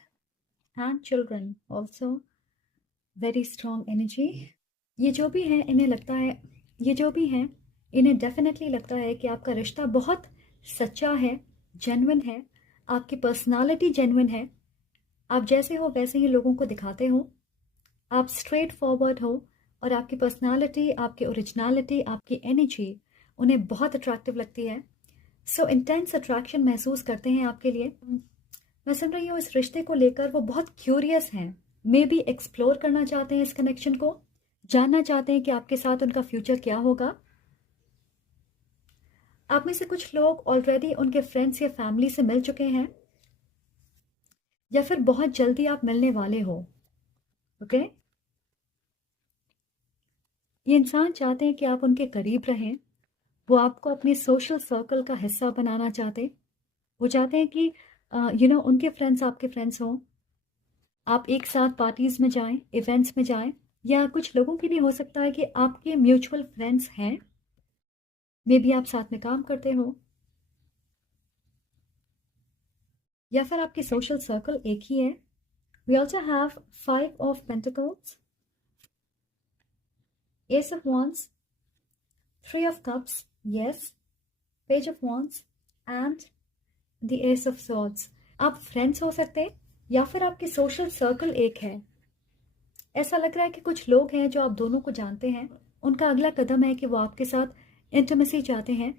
and children also very strong energy. ये जो भी है इन्हें लगता है, ये जो भी हैं इन्हें डेफिनेटली लगता है कि आपका रिश्ता बहुत सच्चा है, जेन्युइन है, आपकी पर्सनालिटी जेन्युइन है, आप जैसे हो वैसे ही लोगों को दिखाते हो, आप स्ट्रेट फॉरवर्ड हो, और आपकी पर्सनालिटी, आपकी ओरिजिनलिटी, आपकी एनर्जी उन्हें बहुत अट्रैक्टिव लगती है। सो इंटेंस अट्रैक्शन महसूस करते हैं आपके लिए। मैं सुन रही हूँ इस रिश्ते को लेकर वो बहुत क्यूरियस हैं, मे बी एक्सप्लोर करना चाहते हैं इस कनेक्शन को, जानना चाहते हैं कि आपके साथ उनका फ्यूचर क्या होगा। आप में से कुछ लोग ऑलरेडी उनके फ्रेंड्स या फैमिली से मिल चुके हैं, या फिर बहुत जल्दी आप मिलने वाले हो। ओके, ये इंसान चाहते हैं कि आप उनके करीब रहें, वो आपको अपने सोशल सर्कल का हिस्सा बनाना चाहते। वो चाहते हैं कि उनके फ्रेंड्स आपके फ्रेंड्स हों, आप एक साथ पार्टीज में जाएं, इवेंट्स में जाएं, या कुछ लोगों के लिए हो सकता है कि आपके म्यूचुअल फ्रेंड्स हैं, मे बी आप साथ में काम करते हो, या फिर आपकी सोशल सर्कल एक ही है। We also have 5 of pentacles, ace of wands, 3 of cups, yes, page of wands and the ace of swords। आप फ्रेंड्स हो सकते हैं, या फिर आपकी सोशल सर्कल एक है। ऐसा लग रहा है कि कुछ लोग हैं जो आप दोनों को जानते हैं, उनका अगला कदम है कि वो आपके साथ इंटीमेसी चाहते हैं,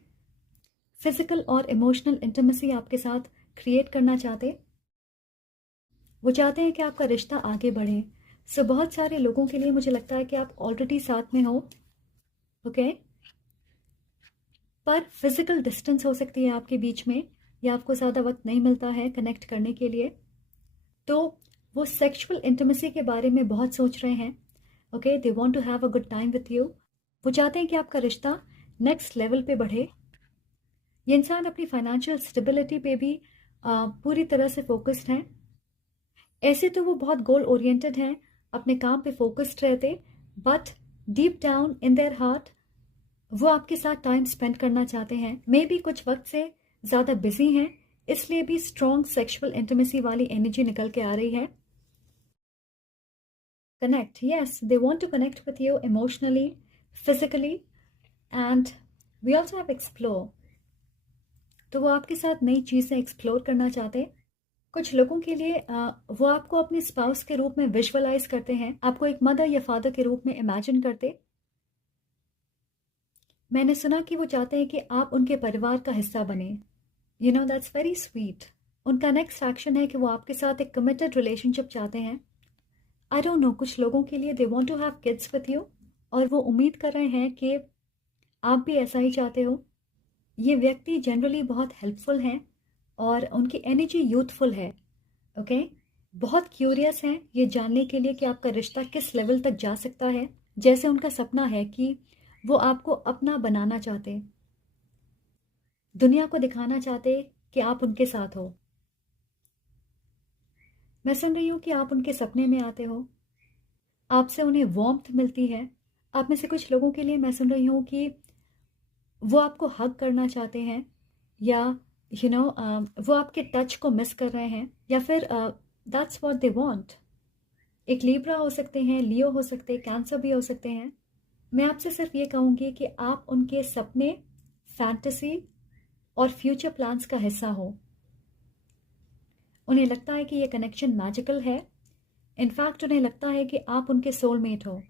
फिजिकल और इमोशनल इंटीमेसी आपके साथ क्रिएट करना चाहते। वो चाहते हैं कि आपका रिश्ता आगे बढ़े। सो बहुत सारे लोगों के लिए मुझे लगता है कि आप ऑलरेडी साथ में हो, ओके, पर फिजिकल डिस्टेंस हो सकती है आपके बीच में, या आपको ज़्यादा वक्त नहीं मिलता है कनेक्ट करने के लिए। तो वो सेक्सुअल इंटीमेसी के बारे में बहुत सोच रहे हैं। Okay, they want to have a good time with you. वो चाहते हैं कि आपका रिश्ता नेक्स्ट लेवल पे बढ़े। ये इंसान अपनी फाइनेंशियल स्टेबिलिटी पे भी पूरी तरह से फोकस्ड हैं। ऐसे तो वो बहुत गोल ओरिएंटेड हैं, अपने काम पे फोकस्ड रहते, but deep down in their heart वो आपके साथ टाइम स्पेंड करना चाहते हैं। मे बी कुछ वक्त से ज़्यादा बिजी हैं, इसलिए भी स्ट्रॉन्ग सेक्सुअल इंटीमेसी वाली एनर्जी निकल के आ रही है। Connect, yes, they want to connect with you emotionally, physically, and we also have explore। तो वो आपके साथ नई चीज़ें एक्सप्लोर करना चाहते। कुछ लोगों के लिए वो आपको अपने स्पाउस के रूप में विजुअलाइज करते हैं, आपको एक मदर या फादर के रूप में इमेजिन करते। मैंने सुना कि वो चाहते हैं कि आप उनके परिवार का हिस्सा बने। You know, that's very sweet. उनका नेक्स्ट एक्शन है कि वो आपके साथ एक कमिटेड रिलेशनशिप चाहते हैं। आई डोंट नो, कुछ लोगों के लिए they want to have kids with you, और वो उम्मीद कर रहे हैं कि आप भी ऐसा ही चाहते हो। ये व्यक्ति जनरली बहुत हेल्पफुल हैं और उनकी एनर्जी यूथफुल है। ओके, बहुत क्यूरियस हैं ये जानने के लिए कि आपका रिश्ता किस लेवल तक जा सकता है। जैसे उनका सपना है कि वो आपको अपना बनाना चाहते, दुनिया को दिखाना चाहते कि आप उनके साथ हो। मैं सुन रही हूँ कि आप उनके सपने में आते हो, आपसे उन्हें वार्मथ मिलती है। आप में से कुछ लोगों के लिए मैं सुन रही हूँ कि वो आपको हग करना चाहते हैं, या वो आपके टच को मिस कर रहे हैं, या फिर दैट्स व्हाट दे वांट। एक लिब्रा हो सकते हैं, लियो हो सकते हैं, कैंसर भी हो सकते हैं। मैं आपसे सिर्फ ये कहूँगी कि आप उनके सपने, फैंटेसी और फ्यूचर प्लान्स का हिस्सा हो। उन्हें लगता है कि ये कनेक्शन मैजिकल है। इनफैक्ट उन्हें लगता है कि आप उनके सोलमेट हो,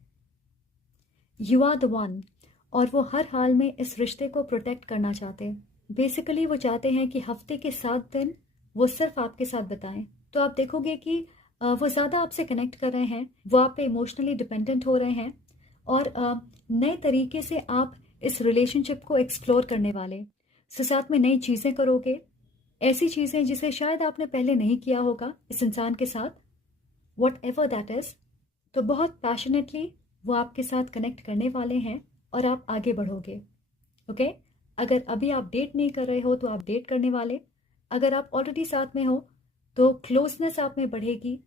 यू आर द वन। और वो हर हाल में इस रिश्ते को प्रोटेक्ट करना चाहते हैं। बेसिकली वो चाहते हैं कि हफ्ते के 7 दिन वो सिर्फ आपके साथ बिताएं। तो आप देखोगे कि वो ज़्यादा आपसे कनेक्ट कर रहे हैं, वो आप पे इमोशनली डिपेंडेंट हो रहे हैं, और नए तरीके से आप इस रिलेशनशिप को एक्सप्लोर करने वाले। सो साथ में नई चीज़ें करोगे, ऐसी चीज़ें जिसे शायद आपने पहले नहीं किया होगा इस इंसान के साथ, वट एवर दैट इज़। तो बहुत पैशनेटली वो आपके साथ कनेक्ट करने वाले हैं और आप आगे बढ़ोगे। ओके, अगर अभी आप डेट नहीं कर रहे हो तो आप डेट करने वाले। अगर आप ऑलरेडी साथ में हो तो क्लोजनेस आप में बढ़ेगी,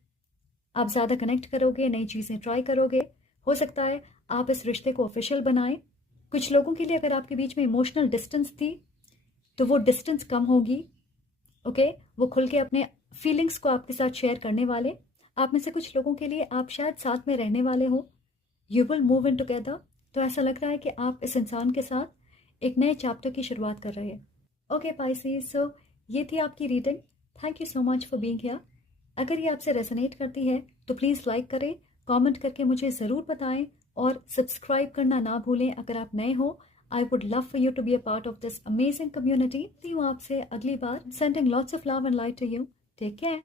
आप ज़्यादा कनेक्ट करोगे, नई चीज़ें ट्राई करोगे। हो सकता है आप इस रिश्ते को ऑफिशियल बनाएं। कुछ लोगों के लिए अगर आपके बीच में इमोशनल डिस्टेंस थी तो वो डिस्टेंस कम होगी। ओके, वो खुल के अपने फीलिंग्स को आपके साथ शेयर करने वाले। आप में से कुछ लोगों के लिए आप शायद साथ में रहने वाले हो, you will move in together. तो ऐसा लग रहा है कि आप इस इंसान के साथ एक नए चैप्टर की शुरुआत कर रहे हैं। ओके पाइसेस, सो ये थी आपकी reading. Thank you so much for being here. अगर ये आपसे रेजोनेट करती है तो प्लीज़ लाइक करें, कमेंट करके मुझे ज़रूर बताएं, और सब्सक्राइब करना ना भूलें अगर आप नए हो। I would love for you to be a part of this amazing community. See हूँ आपसे अगली बार। Sending lots of love and light to you. Take care.